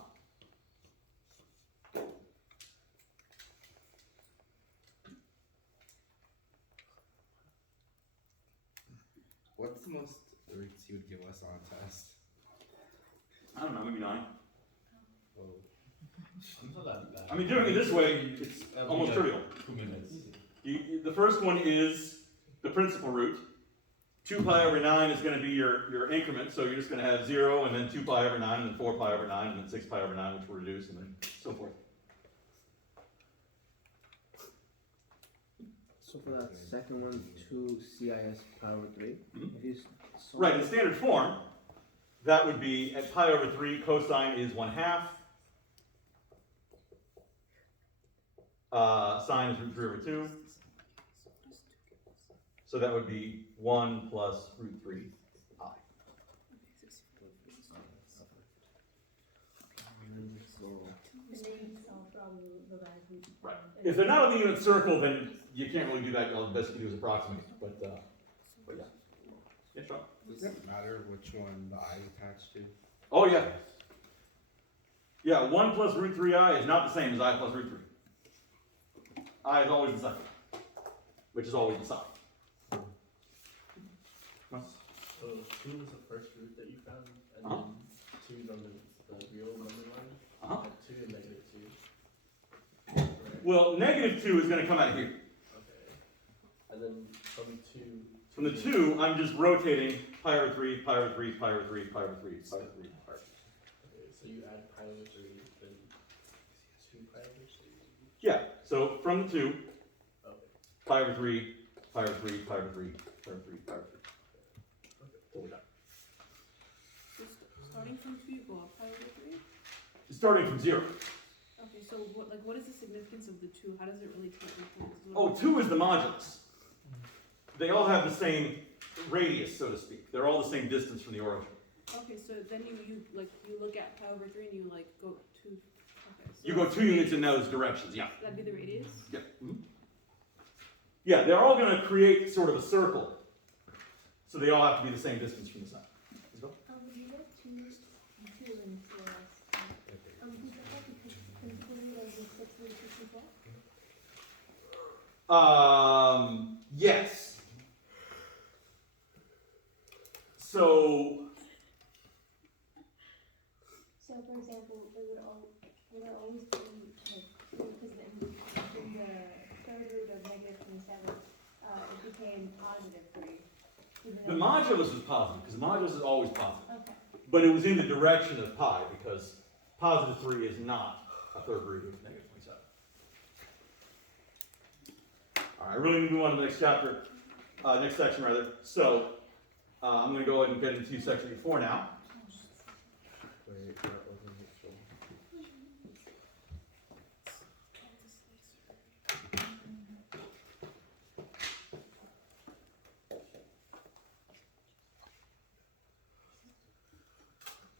What's the most roots you would give us on a test? I don't know, maybe 9. Oh. It's not that bad. I mean, doing it this way, it's That'll be almost like trivial. 2 minutes. The first one is the principal root. 2 pi over 9 is going to be your increment, so you're just going to have 0, and then 2 pi over 9, and then 4 pi over 9, and then 6 pi over 9, which will reduce, and then so forth. So for that second one, 2 CIS pi over 3. Mhm. If you Right, in standard form, that would be at pi over 3, cosine is 1/2. Sine is root 3 over 2. So that would be 1 plus root 3 I. And then you solve from the values. Right. If they're not on the unit circle, then you can't really do that. All the best you can do is approximate. But yeah. Yeah, sure. Does it matter which one the I is attached to? Oh, yeah. Yeah, 1 plus root 3i is not the same as I plus root 3. I is always the second, which is always the sine. So 2 was the first root that you found, and Uh-huh. then 2 is on the real number line, Uh-huh. and 2 and -2. Right? Well, -2 is going to come out of here. Okay. And then from 2. From the 2, I'm just rotating pi over 3, pi over 3, pi over 3, pi over 3, pi over 3, pi over 3. Okay, so you add pi over 3, then 2 pi over 3. Yeah, so from the 2, Okay. pi over 3, pi over 3, pi over 3, pi over 3, pi over 3. What we got? So starting from 2, you go up pi over 3? Starting from 0. Okay, so what is the significance of the 2? How does it really tell the points? Oh, 2 is the modulus. They all have the same radius, so to speak. They're all the same distance from the origin. Okay, so then you look at pi over 3 and you go 2. Okay, so You go 2 units in those directions, yeah. that'd be the radius? Yeah. Yeah, they're all going to create sort of a circle. So they all have to be the same distance from the sun. Let's go. You have two in CIS. Is that because principal root of the 6 root 6 as well? Yes. So, So for example, it would always be like, because in the third root of -27, it became positive 3. the modulus is positive, because the modulus is always positive. Okay. But it was in the direction of pi, because positive 3 is not a third root of -27. All right, I really need to move on to the next chapter, next section rather. So, I'm going to go ahead and get into section 4 now.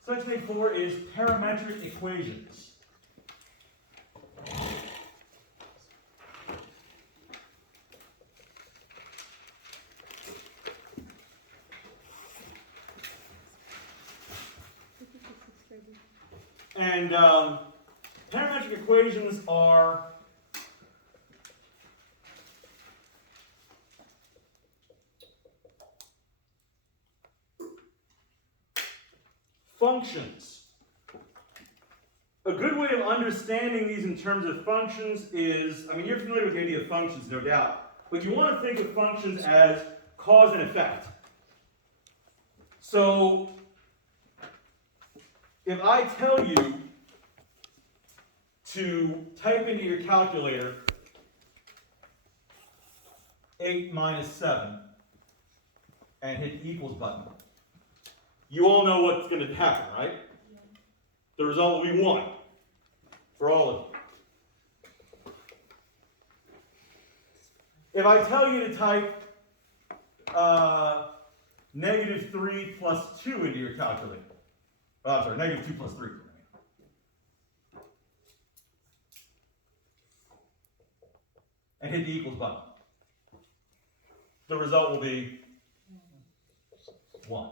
Section 4 is parametric equations. And parametric equations are functions. A good way of understanding these in terms of functions is, I mean, you're familiar with the idea of functions, no doubt, but you want to think of functions as cause and effect. So, if I tell you to type into your calculator 8 minus 7 and hit the equals button, you all know what's going to happen, right? Yeah. The result will be 1 for all of you. If I tell you to type -3 plus 2 into your calculator, oh, I'm sorry, -2 plus 3. And hit the equals button, the result will be 1.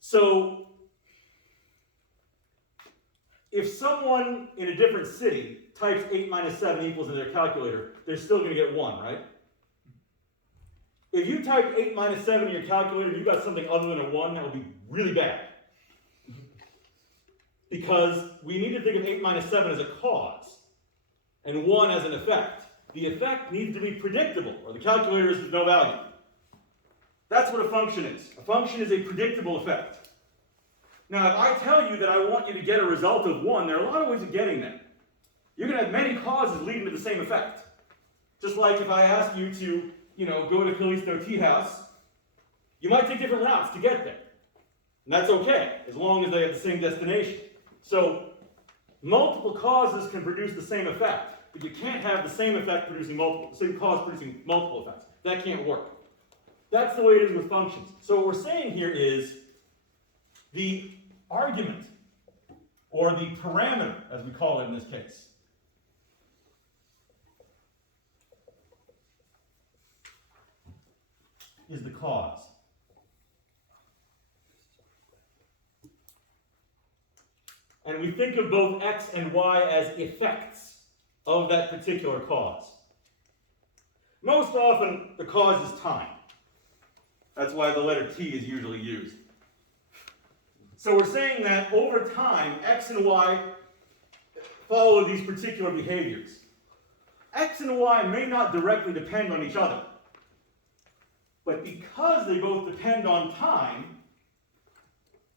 So, if someone in a different city types 8 minus 7 equals in their calculator, they're still going to get 1, right? If you type 8 minus 7 in your calculator and you got something other than a 1, that would be really bad. Because we need to think of 8 minus 7 as a cause, and 1 as an effect. the effect needs to be predictable, or the calculator is of no value. That's what a function is. A function is a predictable effect. Now, if I tell you that I want you to get a result of 1, there are a lot of ways of getting there. You're going to have many causes leading to the same effect. Just like if I ask you to, go to Callisto Tea House, you might take different routes to get there. And that's okay, as long as they have the same destination. So, multiple causes can produce the same effect, but you can't have the same effect producing same cause producing multiple effects. That can't work. That's the way it is with functions. So what we're saying here is the argument, or the parameter, as we call it in this case, is the cause. And we think of both x and y as effects of that particular cause. Most often, the cause is time. That's why the letter T is usually used. So we're saying that over time, x and y follow these particular behaviors. X and y may not directly depend on each other. But because they both depend on time,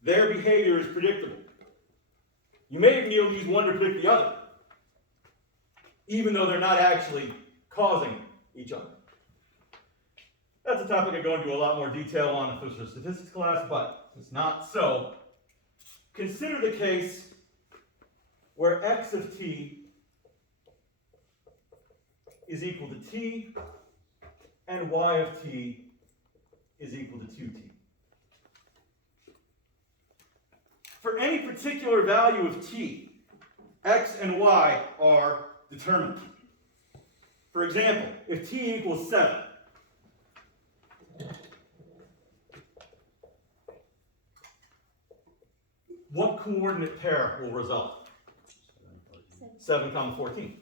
their behavior is predictable. You may even be able to use one to predict the other, even though they're not actually causing each other. That's a topic I go into a lot more detail on in the statistics class, but it's not. So, consider the case where x of t is equal to t, and y of t is equal to 2t. For any particular value of t, x and y are determined. For example, if t equals 7, what coordinate pair will result? 7, 14.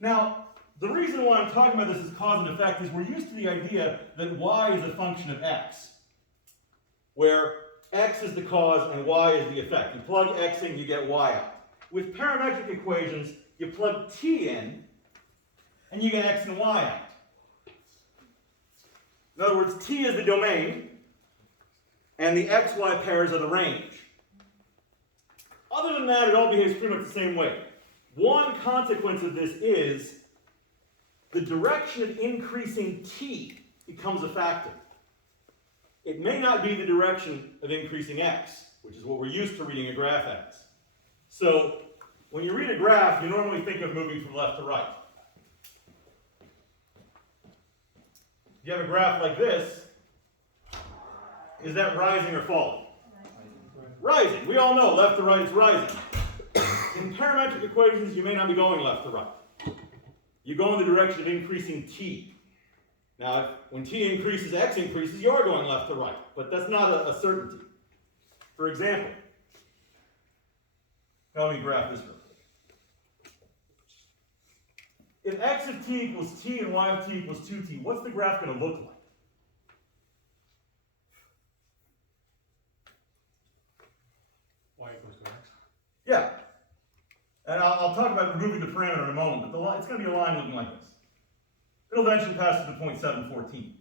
Now, the reason why I'm talking about this as cause and effect is we're used to the idea that y is a function of x, where x is the cause and y is the effect. You plug x in, you get y out. With parametric equations, you plug t in, and you get x and y out. In other words, t is the domain, and the x-y pairs are the range. Other than that, it all behaves pretty much the same way. One consequence of this is the direction of increasing t becomes a factor. It may not be the direction of increasing x, which is what we're used to reading a graph as. So, when you read a graph, you normally think of moving from left to right. If you have a graph like this, is that rising or falling? Rising. We all know left to right is rising. In parametric equations, you may not be going left to right. You go in the direction of increasing t. Now, when t increases, x increases, you are going left to right, but that's not a certainty. For example, now let me graph this real quick. If x of t equals t and y of t equals 2t, what's the graph going to look like? Y equals to x. Yeah. And I'll talk about removing the parameter in a moment, but it's going to be a line looking like this. It'll eventually pass to the point 714.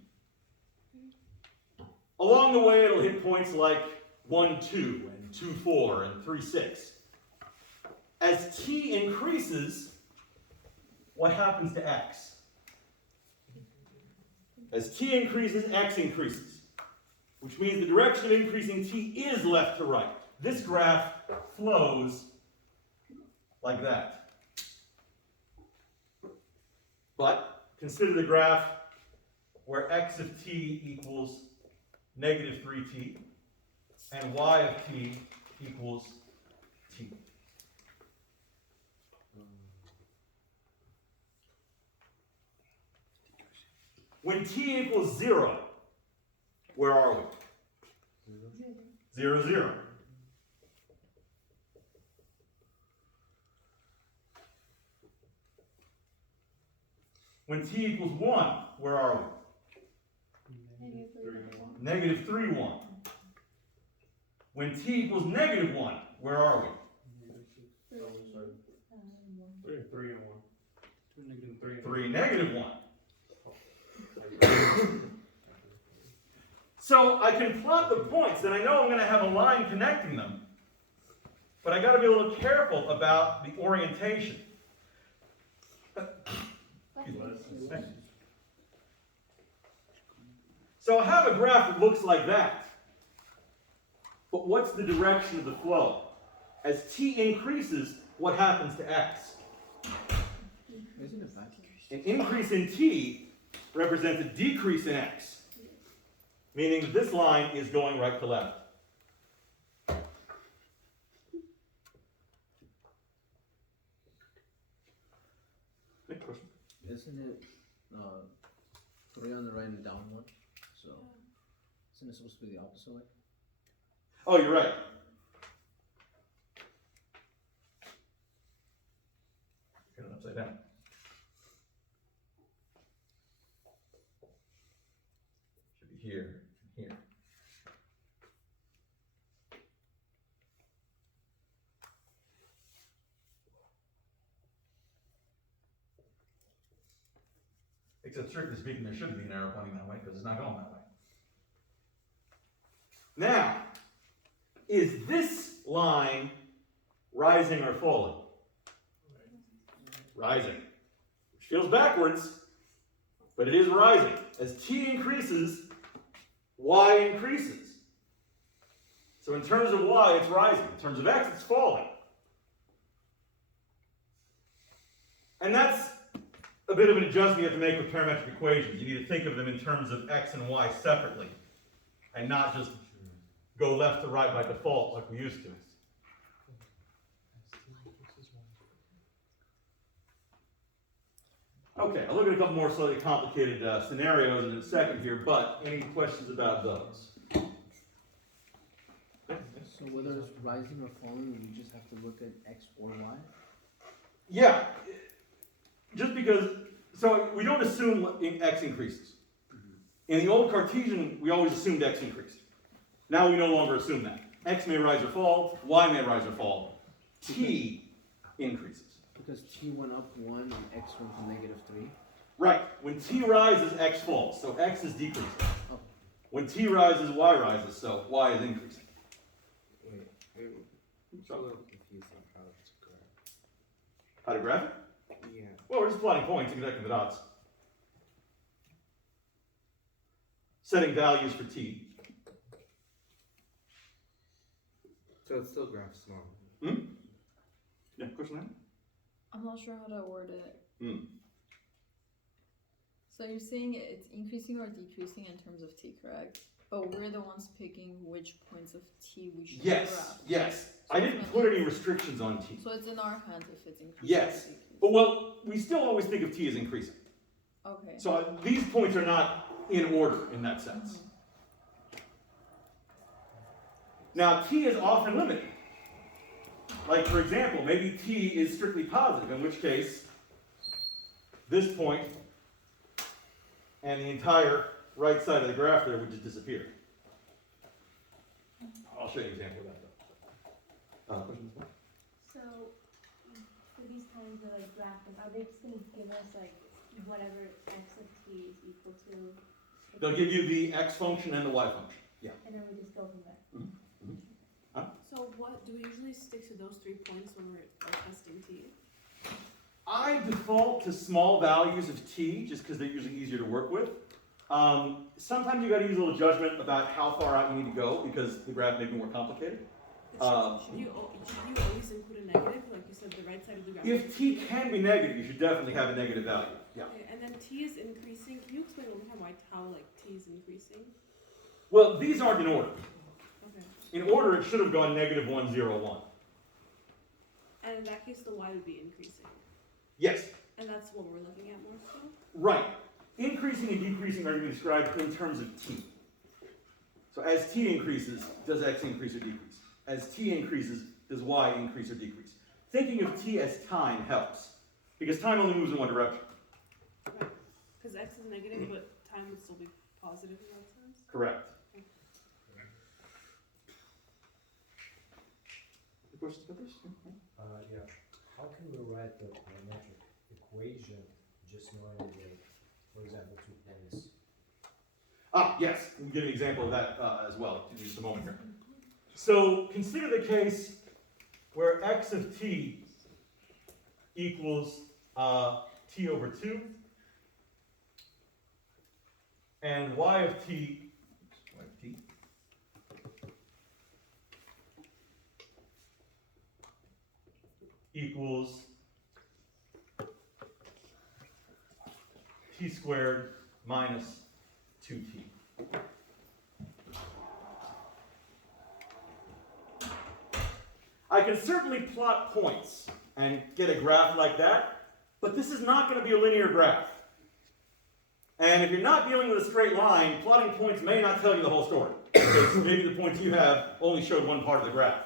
Along the way, it'll hit points like 1, 2, and 2, 4, and 3, 6. As t increases, what happens to x? As t increases, x increases, which means the direction of increasing t is left to right. This graph flows like that. But consider the graph where x of t equals negative 3t and y of t equals t. When t equals 0, where are we? 0, 0. When t equals 1, where are we? Negative 3, 1. When t equals negative 1, where are we? 3, negative 1. So I can plot the points, and I know I'm going to have a line connecting them, but I got to be a little careful about the orientation. So I have a graph that looks like that. But what's the direction of the flow? As t increases, what happens to x? Isn't it back? An increase in t represents a decrease in x, meaning that this line is going right to left. Next question. Isn't it 3 on the right and down 1? So isn't it supposed to be the opposite way? Oh, you're right. Get it upside down. Should be here and here. Except strictly speaking, there shouldn't be an arrow pointing that way because it's not going that way. Now, is this line rising or falling? Rising. Which feels backwards, but it is rising. As t increases, y increases. So in terms of y, it's rising. In terms of x, it's falling. And that's a bit of an adjustment you have to make with parametric equations. You need to think of them in terms of x and y separately, and not just go left to right by default like we used to. Okay, I'll look at a couple more slightly complicated scenarios in a second here, but any questions about those? So whether it's rising or falling, we just have to look at x or y? Yeah, just because, so we don't assume x increases. In the old Cartesian, we always assumed x increased. Now we no longer assume that. X may rise or fall, y may rise or fall. T increases. Because t went up 1 and x went to -3. Right. When t rises, x falls. So x is decreasing. Oh. When t rises, y rises. So y is increasing. Wait, I'm a little confused on how to graph. How to graph it? Yeah. Well, we're just plotting points and connecting the dots. Setting values for t. So it still graphs normal. Yeah, question now? I'm not sure how to word it. Hmm. So you're saying it's increasing or decreasing in terms of t, correct? But we're the ones picking which points of t we should Yes, graph. yes. I didn't put any restrictions on t. So it's in our hands if it's increasing Yes. or decreasing. But well, we still always think of t as increasing. Okay. So these points are not in order in that sense. Now, t is often limited. Like, for example, maybe t is strictly positive, in which case this point and the entire right side of the graph there would just disappear. I'll show you an example of that, though. Questions? So, for these kinds of like graphics, are they just gonna give us like whatever x of t is equal to? They'll give you the x function and the y function. Yeah. And then we just go from there. So what, do we usually stick to those 3 points when we're testing t? I default to small values of t just because they're usually easier to work with. Sometimes you got to use a little judgment about how far out you need to go because the graph may be more complicated. Should you always include a negative, like you said, the right side of the graph? If t can be negative, you should definitely have a negative value. Yeah. Okay, and then t is increasing. Can you explain one more time why how like t is increasing? Well, these aren't in order. Okay. In order, it should have gone -1, 0, 1. And in that case, the y would be increasing. Yes. And that's what we're looking at more so? Right. Increasing and decreasing are going to be described in terms of t. So as t increases, does x increase or decrease? As t increases, does y increase or decrease? Thinking of t as time helps, because time only moves in one direction. Right. Because x is negative, but time would still be positive in that sense? Correct. Any questions about this? Yeah. How can we write the parametric equation just knowing like, for example, 2 points. Yes, we'll give an example of that as well in just a moment here. So consider the case where x of t equals t over 2, and y of t equals t squared minus 2t. I can certainly plot points and get a graph like that, but this is not going to be a linear graph. And if you're not dealing with a straight line, plotting points may not tell you the whole story, because maybe the points you have only showed one part of the graph.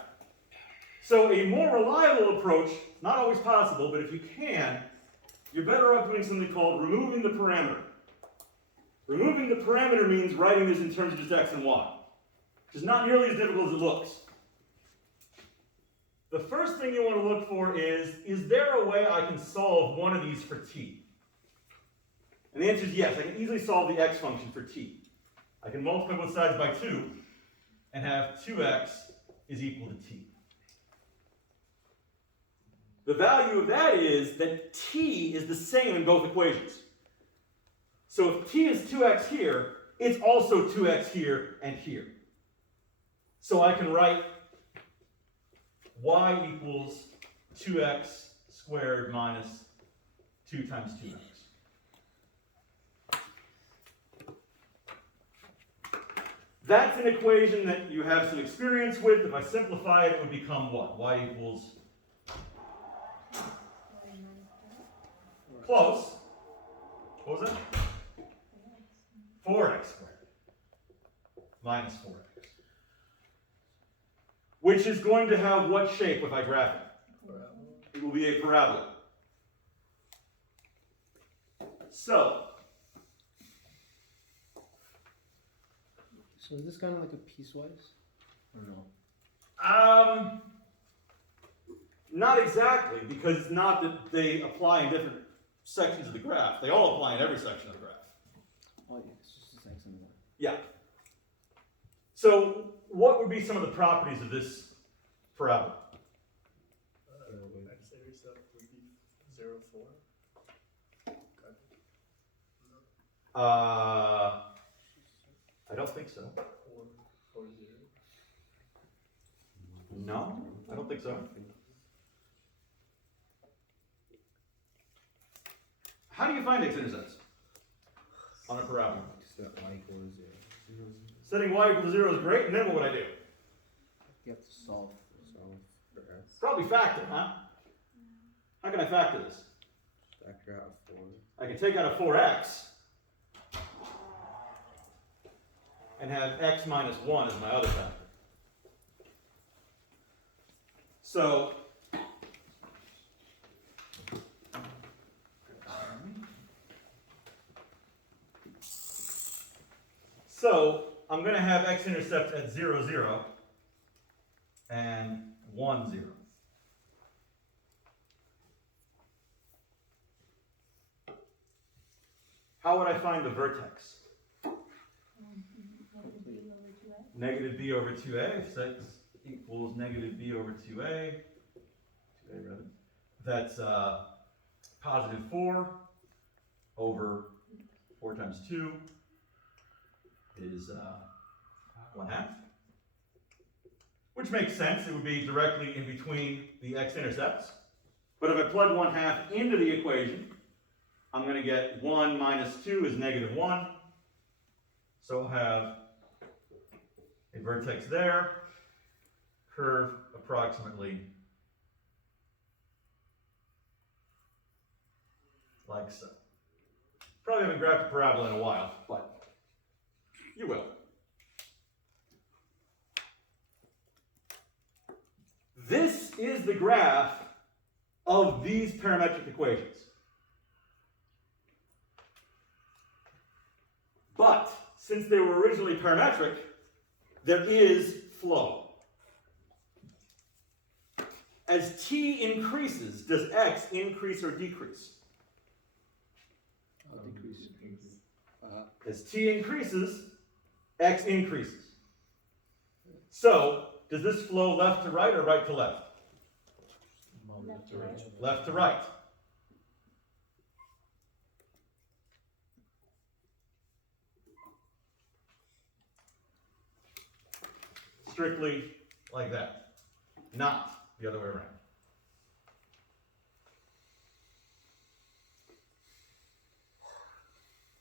So a more reliable approach, not always possible, but if you can, you're better off doing something called removing the parameter. Removing the parameter means writing this in terms of just x and y, which is not nearly as difficult as it looks. The first thing you want to look for is there a way I can solve one of these for t? And the answer is yes, I can easily solve the x function for t. I can multiply both sides by 2 and have 2x is equal to t. The value of that is that t is the same in both equations. So if t is 2x here, it's also 2x here and here. So I can write y equals 2x squared minus 2 times 2x. That's an equation that you have some experience with. If I simplify it, it would become what? Y equals... Close. What was it? 4x squared minus 4x. Which is going to have what shape if I graph it? It will be a parabola. So is this kind of like a piecewise? Or no? Not exactly, because it's not that they apply in different sections of the graph. They all apply in every section of the graph. Oh, yeah, it's just the same one. Yeah. So what would be some of the properties of this parabola? X-intercept would be 0, 4. I don't think so. 4, 0. No, I don't think so. How do you find x-intercepts on a parabola? Set y equals 0. Setting y equals 0 is great, and then what would I do? You have to solve. For x. Probably factor, huh? How can I factor this? Factor out 4. I can take out a 4x and have x minus 1 as my other factor. So I'm going to have x-intercept at 0, 0 and 1, 0. How would I find the vertex? Negative b over 2a, if x equals negative b over 2a rather. That's positive 4 over 4 times 2 is 1/2. Which makes sense, it would be directly in between the x-intercepts. But if I plug 1/2 into the equation, I'm going to get 1 minus 2 is negative 1. So I'll have a vertex there, curve approximately like so. Probably haven't graphed a parabola in a while, but you will. This is the graph of these parametric equations. But since they were originally parametric, there is flow. As t increases, does x increase or decrease? Decrease. As t increases, x increases. So, does this flow left to right or right to left? Left to right. Left to right. Strictly like that, not the other way around.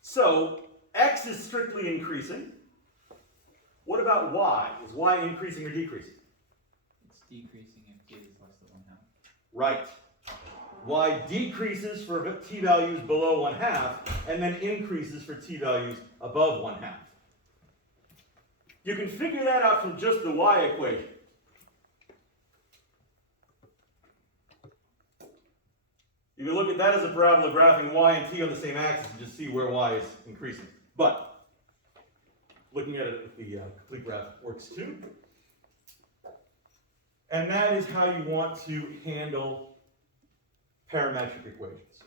So, x is strictly increasing. What about y? Is y increasing or decreasing? It's decreasing if t is less than 1/2. Right. Y decreases for t values below 1/2, and then increases for t values above 1/2. You can figure that out from just the y equation. You can look at that as a parabola graphing y and t on the same axis and just see where y is increasing. But looking at it, the complete graph works too. And that is how you want to handle parametric equations.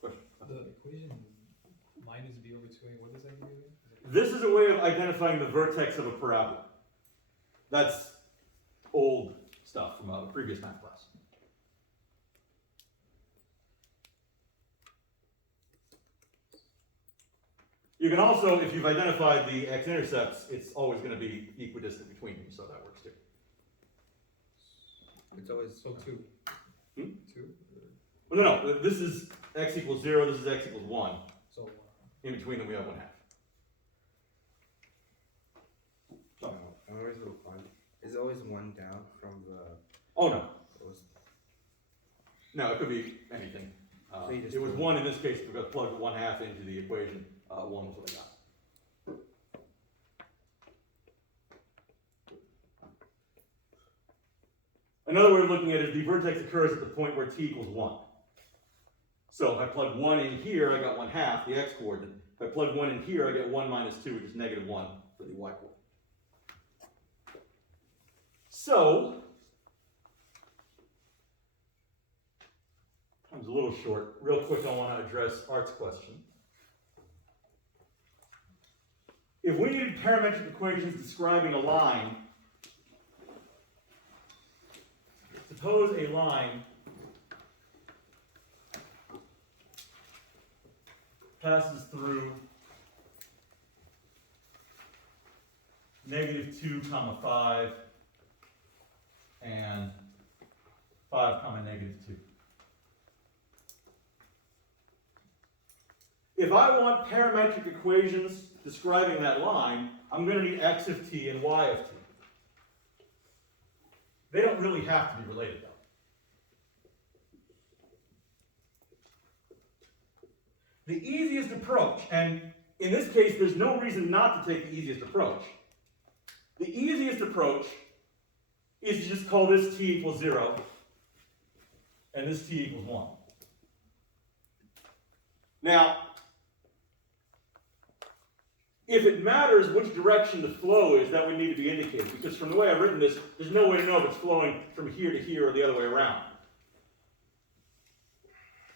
Question? The equation minus b over 2a, what does that give you again? This is a way of identifying the vertex of a parabola. That's old stuff from a previous math class. You can also, if you've identified the x-intercepts, it's always going to be equidistant between them, so that works too. It's always So 2. Hmm? 2? Well, no, this is x equals 0, this is x equals 1. So 1. In between them we have 1/2. no. And where's the one? Is it always one down from the? Oh no, It was, no, it could be anything. So you just It was do- 1 in this case because I plugged 1/2 into the equation. 1 was what I got. Another way of looking at it is the vertex occurs at the point where t equals 1. So if I plug 1 in here, I got 1/2, the x coordinate. If I plug 1 in here, I get 1 minus 2, which is -1 for the y coordinate. So, time's a little short. Real quick, I want to address Art's question. If we needed parametric equations describing a line, suppose a line passes through -2, 5, and 5, -2. If I want parametric equations describing that line, I'm going to need x of t and y of t. They don't really have to be related, though. The easiest approach, and in this case, there's no reason not to take the easiest approach. The easiest approach is to just call this t equals 0, and this t equals 1. Now, if it matters which direction the flow is, that would need to be indicated, because from the way I've written this, there's no way to know if it's flowing from here to here or the other way around.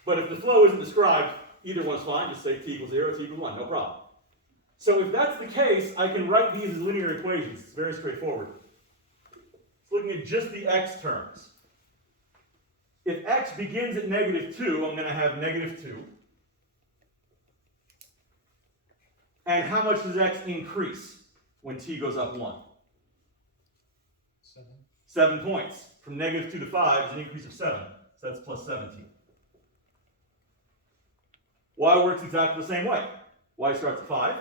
But if the flow isn't described, either one's fine, just say t equals 0, t equals 1, no problem. So if that's the case, I can write these as linear equations. It's very straightforward. It's looking at just the x terms. If x begins at -2, I'm going to have -2. And how much does x increase when t goes up 1? 7. 7 points. From -2 to 5 is an increase of 7. So that's plus 17. Y works exactly the same way. Y starts at 5.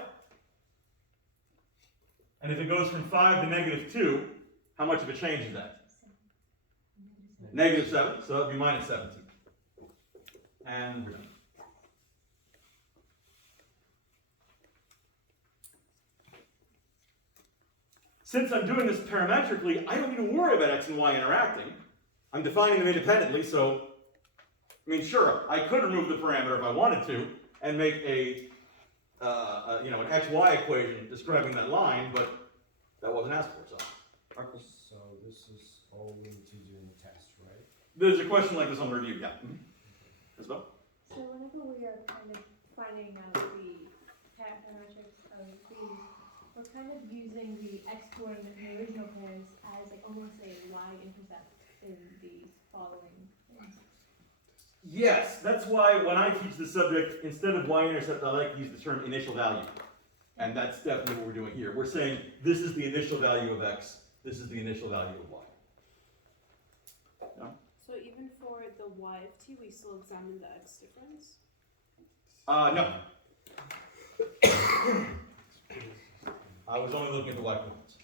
And if it goes from 5 to -2, how much of a change is that? -7, so that would be -17. And we're done. Since I'm doing this parametrically, I don't need to worry about x and y interacting. I'm defining them independently, so, I mean, sure, I could remove the parameter if I wanted to, and make an xy equation describing that line, but that wasn't asked for, so. So this is all we need to do in the test, right? There's a question like this on review, yeah. Isabel? So whenever we are kind of finding out the parametrics of these, we're kind of using the x-coordinate in the original pairs as like almost a y-intercept in these following things. Yes, that's why when I teach the subject, instead of y-intercept, I like to use the term initial value. And that's definitely what we're doing here. We're saying this is the initial value of x, this is the initial value of y. No? So even for the y of t, we still examine the x difference? No. I was only looking at the y coordinates.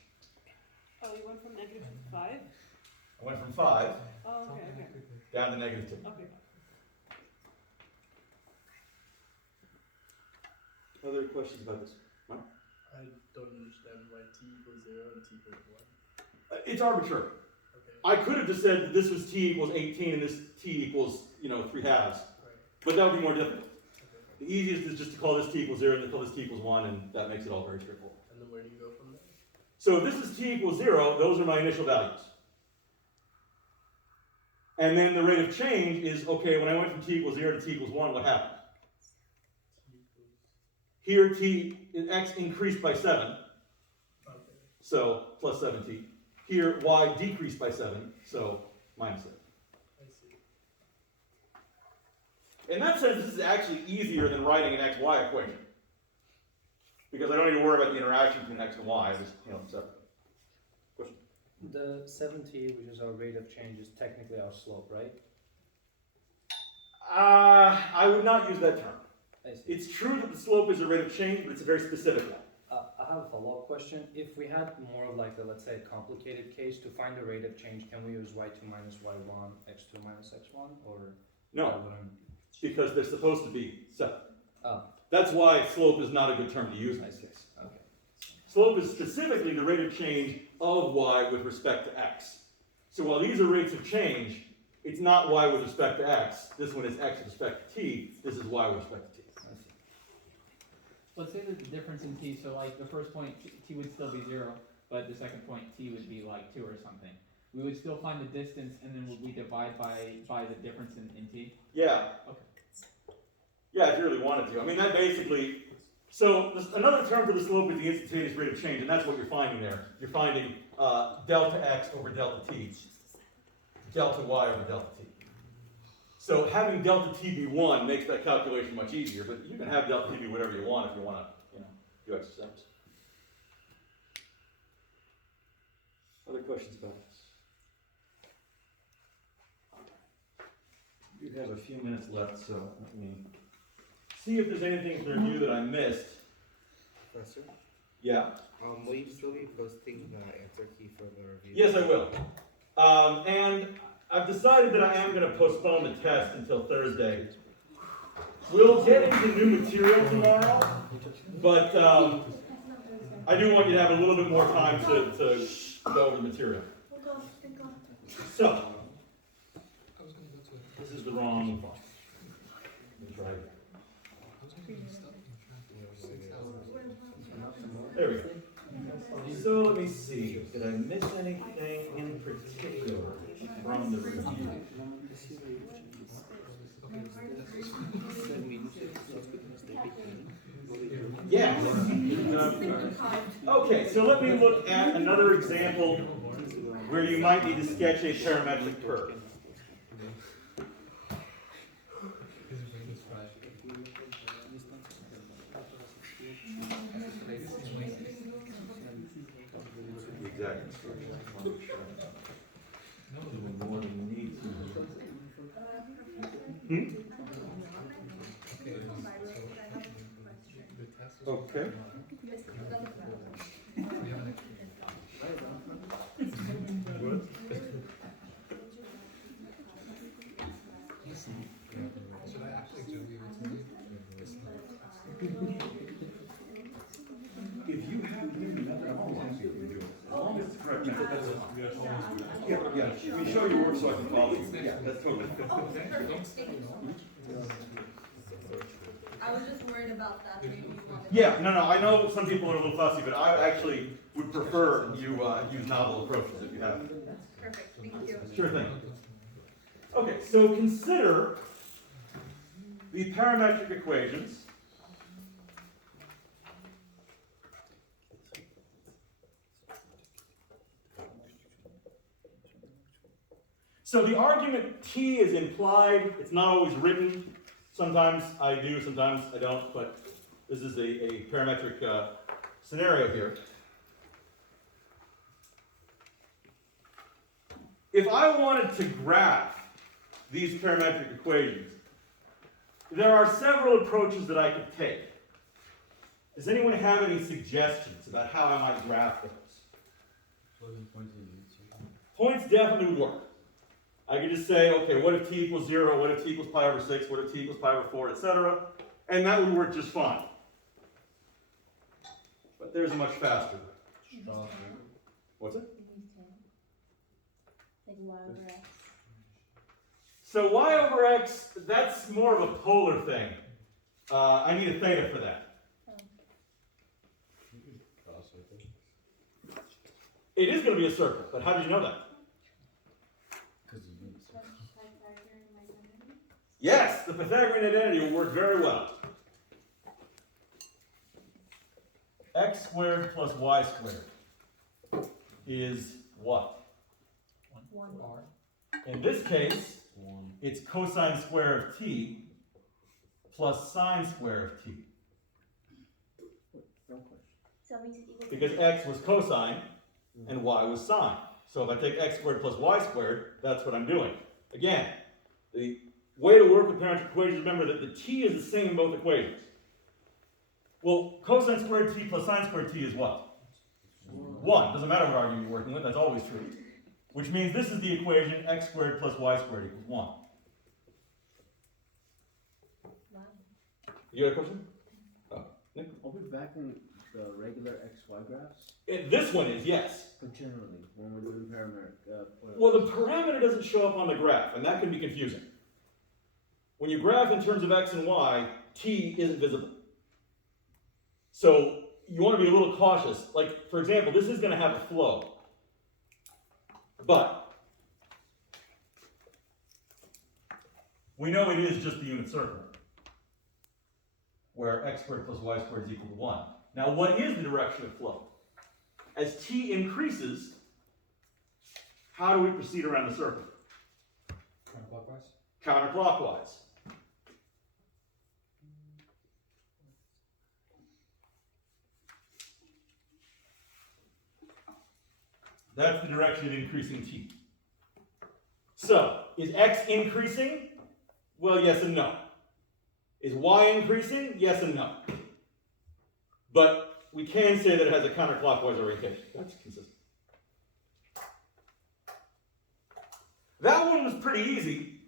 Oh, you went from negative to 5? I went from 5 Oh, okay, okay. down to negative 2. Okay. Other questions about this? No? I don't understand why t equals 0 and t equals 1. It's arbitrary. Okay. I could have just said that this was t equals 18 and this t equals, 3 halves. Right. But that would be more difficult. Okay. The easiest is just to call this t equals 0 and to call this t equals 1, and that makes it all very straightforward. And then where do you go from there? So if this is t equals 0, those are my initial values. And then the rate of change is, okay, when I went from t equals 0 to t equals 1, what happened? T equals. Here x increased by 7, Okay. so plus 7t. Here y decreased by 7, so minus 7. I see. In that sense, this is actually easier than writing an x-y equation. Because I don't need to worry about the interaction between x and y, I just, separate. Question? The 7t, which is our rate of change, is technically our slope, right? I would not use that term. I see. It's true that the slope is a rate of change, but it's a very specific one. I have a follow-up question. If we had more of like a, let's say, complicated case, to find the rate of change, can we use y2 minus y1, x2 minus x1, or? No, that wouldn't- because they're supposed to be separate. Oh, That's why slope is not a good term to use in I this see. case. Okay. Slope is specifically the rate of change of y with respect to x. So while these are rates of change, it's not y with respect to x. This one is x with respect to t. This is y with respect to t. I see. Let's say that the difference in t, so like the first point, t would still be 0, but the second point, t would be like 2 or something. We would still find the distance, and then would we divide by the difference in t? Yeah. Okay. Yeah, if you really wanted to. I mean, that basically, so another term for the slope is the instantaneous rate of change, and that's what you're finding there. You're finding delta x over delta t, delta y over delta t. So having delta t be 1 makes that calculation much easier, but you can have delta t be whatever you want if you want to, do extra steps. Other questions about this? We have a few minutes left, so let me see if there's anything to review that I missed. Professor, Yeah. will you still be posting the answer key for the review? Yes, I will. And I've decided that I am going to postpone the test until Thursday. We'll get into new material tomorrow, but I do want you to have a little bit more time to go over the material. So, this is the wrong. Let me try it. There we go. So let me see. Did I miss anything in particular from the review? Yes. Okay, so let me look at another example where you might need to sketch a parametric curve. The exact instruction. Even more than you need to. Okay. Should I actually do the If you have the method, I'm always happy if you do it. As long as it's the correct method, that's fine. Yeah, I mean, show your work so I can follow you. Yeah, that's totally fine. I was just worried about that, maybe you wanted. Yeah, no, I know some people are a little fussy, but I actually would prefer you use novel approaches if you have. Perfect, thank you. Sure thing. Okay, so consider the parametric equations. So the argument T is implied, it's not always written. Sometimes I do, sometimes I don't, but this is a parametric scenario here. If I wanted to graph these parametric equations, there are several approaches that I could take. Does anyone have any suggestions about how I might graph those? Points definitely would work. I could just say, okay, what if t equals 0, what if t equals pi over 6, what if t equals pi over 4, etc. And that would work just fine. But there's a much faster way. What's it? Like y over x. So y over x, that's more of a polar thing. I need a theta for that. It is going to be a circle, but how did you know that? Yes, the Pythagorean identity will work very well. X squared plus y squared is what? 1. In this case, it's cosine square of t plus sine square of t. So it means it's equal to Because x was cosine and y was sine. So if I take x squared plus y squared, that's what I'm doing. Again, the way to work with parametric equations, remember that the t is the same in both equations. Well, cosine squared t plus sine squared t is what? 1. Doesn't matter what argument you're working with, that's always true. Which means this is the equation x squared plus y squared equals 1. Wow. You got a question? Oh, Nick? Are we back in the regular XY graphs? This one is, yes. But generally, when we're doing parametric, Well, the parameter doesn't show up on the graph, and that can be confusing. When you graph in terms of x and y, t isn't visible. So you want to be a little cautious. Like, for example, this is going to have a flow. But we know it is just the unit circle, where x squared plus y squared is equal to 1. Now, what is the direction of flow? As t increases, how do we proceed around the circle? Counterclockwise? Counterclockwise. That's the direction of increasing t. So, is x increasing? Well, yes and no. Is y increasing? Yes and no. But we can say that it has a counterclockwise orientation. That's consistent. That one was pretty easy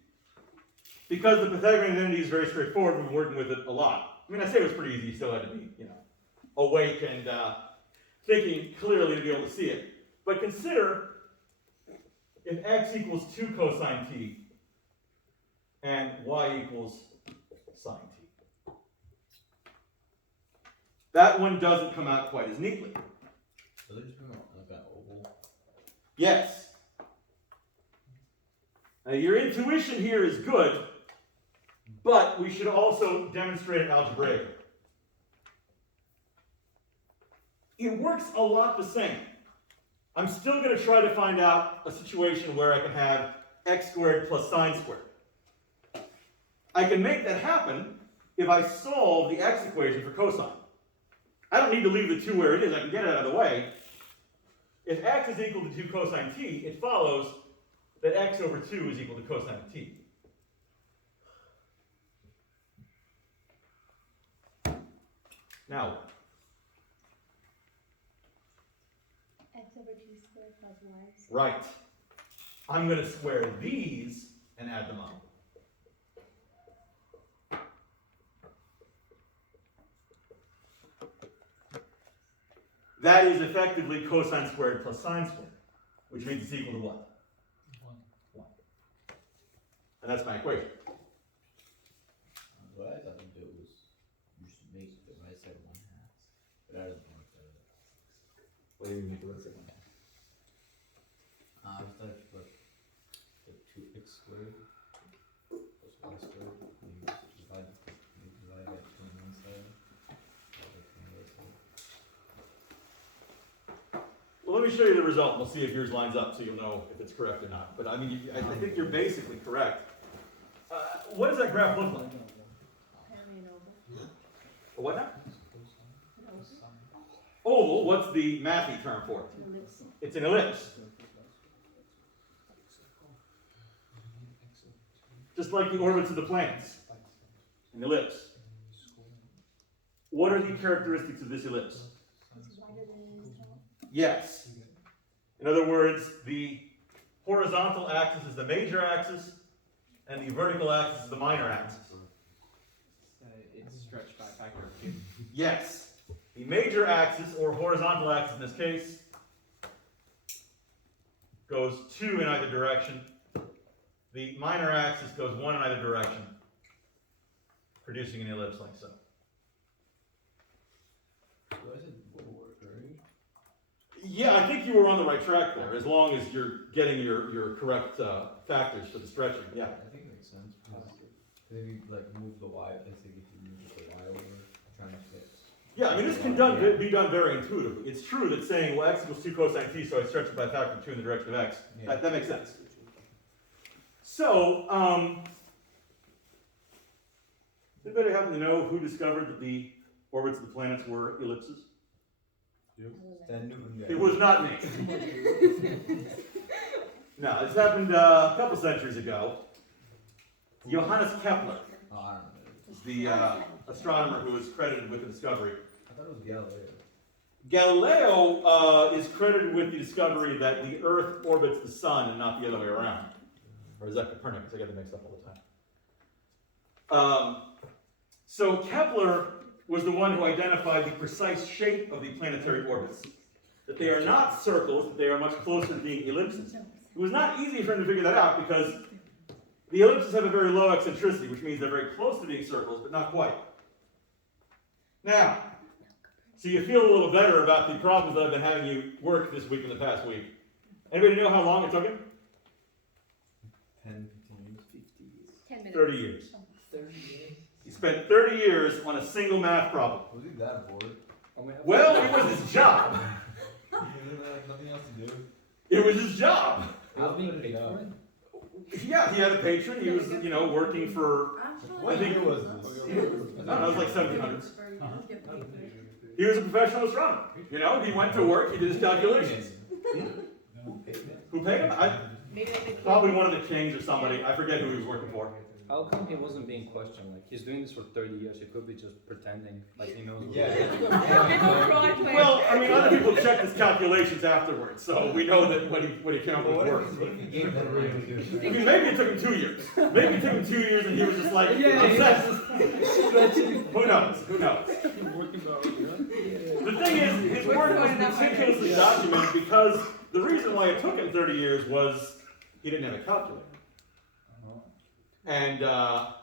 because the Pythagorean identity is very straightforward. We've been working with it a lot. I mean, I say it was pretty easy. You still had to be, awake and thinking clearly to be able to see it. But consider if x equals 2 cosine t and y equals sine t. That one doesn't come out quite as neatly. So they're just like an oval. Yes. Now, your intuition here is good, but we should also demonstrate it algebraically. It works a lot the same. I'm still going to try to find out a situation where I can have x squared plus sine squared. I can make that happen if I solve the x equation for cosine. I don't need to leave the 2 where it is. I can get it out of the way. If x is equal to 2 cosine t, it follows that x over 2 is equal to cosine of t. Now what? x over 2 squared plus y squared. Right. I'm going to square these and add them up. That is effectively cosine squared plus sine squared, which means it's equal to what? 1. And that's my equation. What I thought you'd do was you should make the right side 1/2, but I don't want to. What do you make the right side 1/2? I thought you put the 2x squared let me show you the result, and we'll see if yours lines up so you'll know if it's correct or not. But I mean, I think you're basically correct. What does that graph look like? A what now? Oval, what's the mathy term for it? It's an ellipse. Just like the orbits of the planets. An ellipse. What are the characteristics of this ellipse? Yes. In other words, the horizontal axis is the major axis, and the vertical axis is the minor axis. It's stretched by a factor of 2. Yes. The major axis, or horizontal axis in this case, goes 2 in either direction. The minor axis goes 1 in either direction, producing an ellipse like so. Yeah, I think you were on the right track there, as long as you're getting your correct factors for the stretching, yeah. I think it makes sense. Maybe like move the y, let's say if you move the y over, trying to fix. Yeah, I mean, this can be done very intuitively. It's true that saying, well, x equals 2 cosine t, so I stretch it by a factor of 2 in the direction of x. Yeah. That makes sense. So, anybody happen to know who discovered that the orbits of the planets were ellipses? It was not me. No, this happened a couple centuries ago. Johannes Kepler is the astronomer who is credited with the discovery. I thought it was Galileo. Galileo is credited with the discovery that the Earth orbits the Sun and not the other way around. Or is that Copernicus? I get them mixed up all the time. So Kepler was the one who identified the precise shape of the planetary orbits. That they are not circles, that they are much closer to being ellipses. It was not easy for him to figure that out because the ellipses have a very low eccentricity, which means they're very close to being circles, but not quite. Now, so you feel a little better about the problems that I've been having you work this week and the past week. Anybody know how long it took him? 10, 15 years. 10 minutes. 30 years. 30 years. He spent 30 years on a single math problem. Was he that bored? Well, it was his job. Nothing else to do. It was his job. How being paid for it? Yeah, he had a patron. He was, working for, What I think year was this? I don't know, it was like 1700s. He was a professional astronomer. He went to work, he did his calculations. Who paid him? Probably one of the kings or somebody. I forget who he was working for. How come he wasn't being questioned? Like, he's doing this for 30 years. He could be just pretending like he knows. Well, I mean, other people checked his calculations afterwards, so we know that what he came up with worked. I mean, maybe it took him 2 years. Maybe it took him 2 years and he was just like, obsessed. Who knows? Who knows? The thing is, his work was meticulously documented because the reason why it took him 30 years was he didn't have a calculator. And,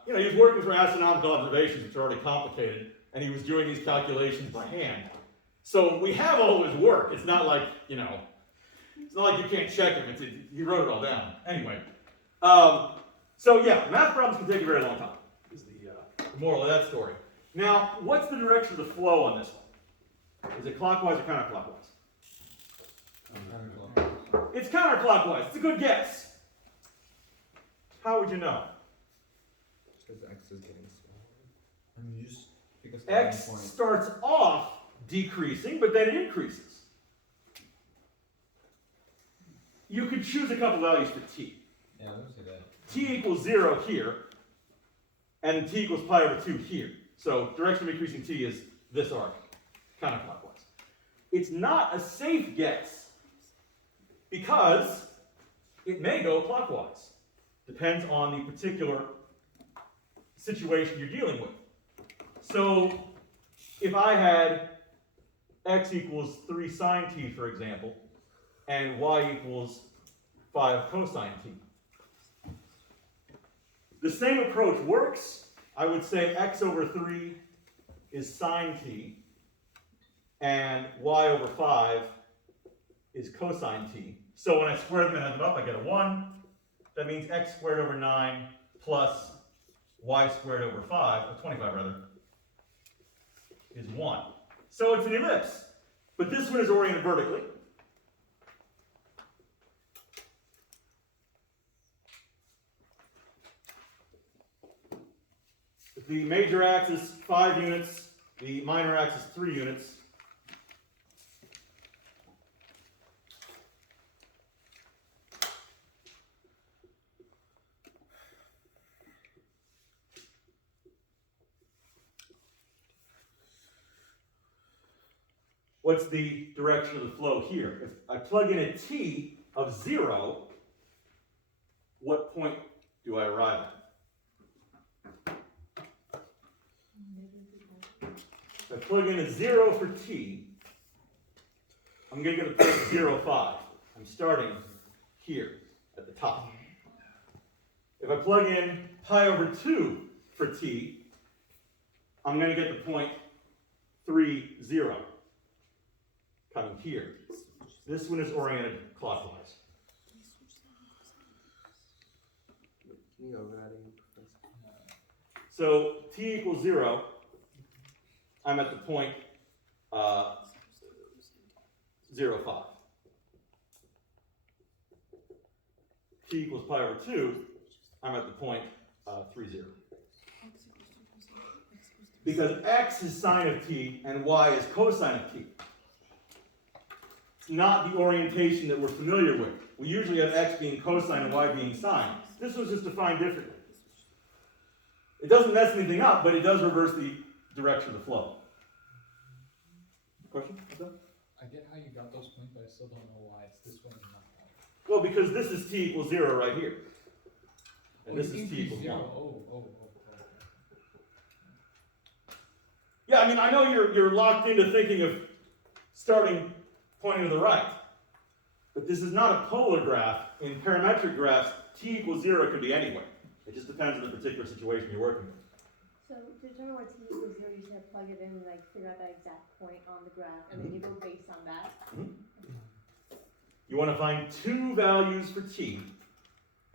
he was working for astronomical observations, which are already complicated, and he was doing these calculations by hand. So we have all his work. It's not like, it's not like you can't check him. He wrote it all down. Anyway. Math problems can take a very long time, is the moral of that story. Now, what's the direction of the flow on this one? Is it clockwise or counterclockwise? It's counterclockwise. It's a good guess. How would you know? Because x is getting smaller. I mean, you just pick a X starting point. starts off decreasing, but then it increases. You could choose a couple values for t. Yeah, I'm gonna say that. T equals 0 here, and t equals pi over 2 here. So direction of increasing t is this arc, counterclockwise. It's not a safe guess, because it may go clockwise. Depends on the particular situation you're dealing with. So if I had x equals 3 sine t, for example, and y equals 5 cosine t, the same approach works. I would say x over 3 is sine t, and y over 5 is cosine t. So when I square them and add them up, I get a 1. That means x squared over 9 plus y squared over 5, or 25 rather, is 1. So it's an ellipse. But this one is oriented vertically. the major axis 5 units, the minor axis 3 units. What's the direction of the flow here? If I plug in a t of 0, what point do I arrive at? If I plug in a 0 for t, I'm going to get a point 0, 5. I'm starting here at the top. If I plug in pi over 2 for t, I'm going to get the point 3, 0. Coming here. This one is oriented clockwise. Can you go over that again, Professor? So t equals 0, I'm at the point 0, 5. T equals pi over 2, I'm at the point 3, 0. Because x is sine of t and y is cosine of t. It's not the orientation that we're familiar with. We usually have x being cosine and y being sine. This was just defined differently. It doesn't mess anything up, but it does reverse the direction of the flow. Question? What's that? I get how you got those points, but I still don't know why it's this one and not that one. Well, because this is t equals 0 right here. And this is t equals 1. Oh. Yeah, I mean, I know you're locked into thinking of starting pointing to the right. But this is not a polar graph. In parametric graphs, t equals 0 can be anywhere. It just depends on the particular situation you're working with. So to determine what t equals 0, you just have to plug it in and like figure out that exact point on the graph, and then you go based on that. You want to find 2 values for t,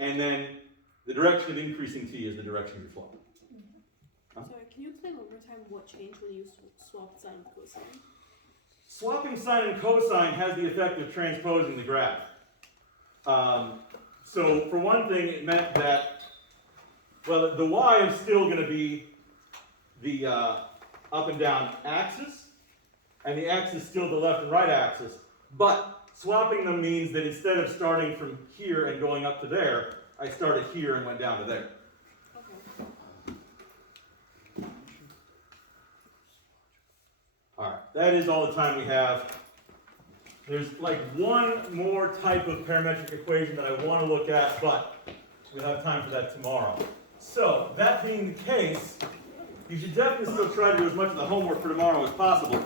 and then the direction of increasing t is the direction of your flow. Sorry, can you explain one more time what changed when you swapped sine and cosine? Swapping sine and cosine has the effect of transposing the graph. So for one thing, it meant that, well, the y is still going to be the up and down axis, and the x is still the left and right axis, but swapping them means that instead of starting from here and going up to there, I started here and went down to there. All right, that is all the time we have. There's like one more type of parametric equation that I want to look at, but we'll have time for that tomorrow. So, that being the case, you should definitely still try to do as much of the homework for tomorrow as possible.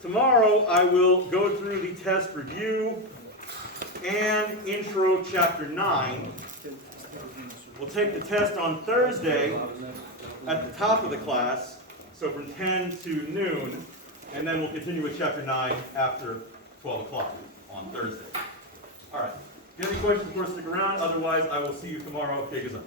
Tomorrow, I will go through the test review and intro chapter 9. We'll take the test on Thursday at the top of the class, so from 10 to noon, and then we'll continue with chapter 9 after 12 o'clock on Thursday. All right. If you have any questions, of course, stick around. Otherwise, I will see you tomorrow. Okay, good.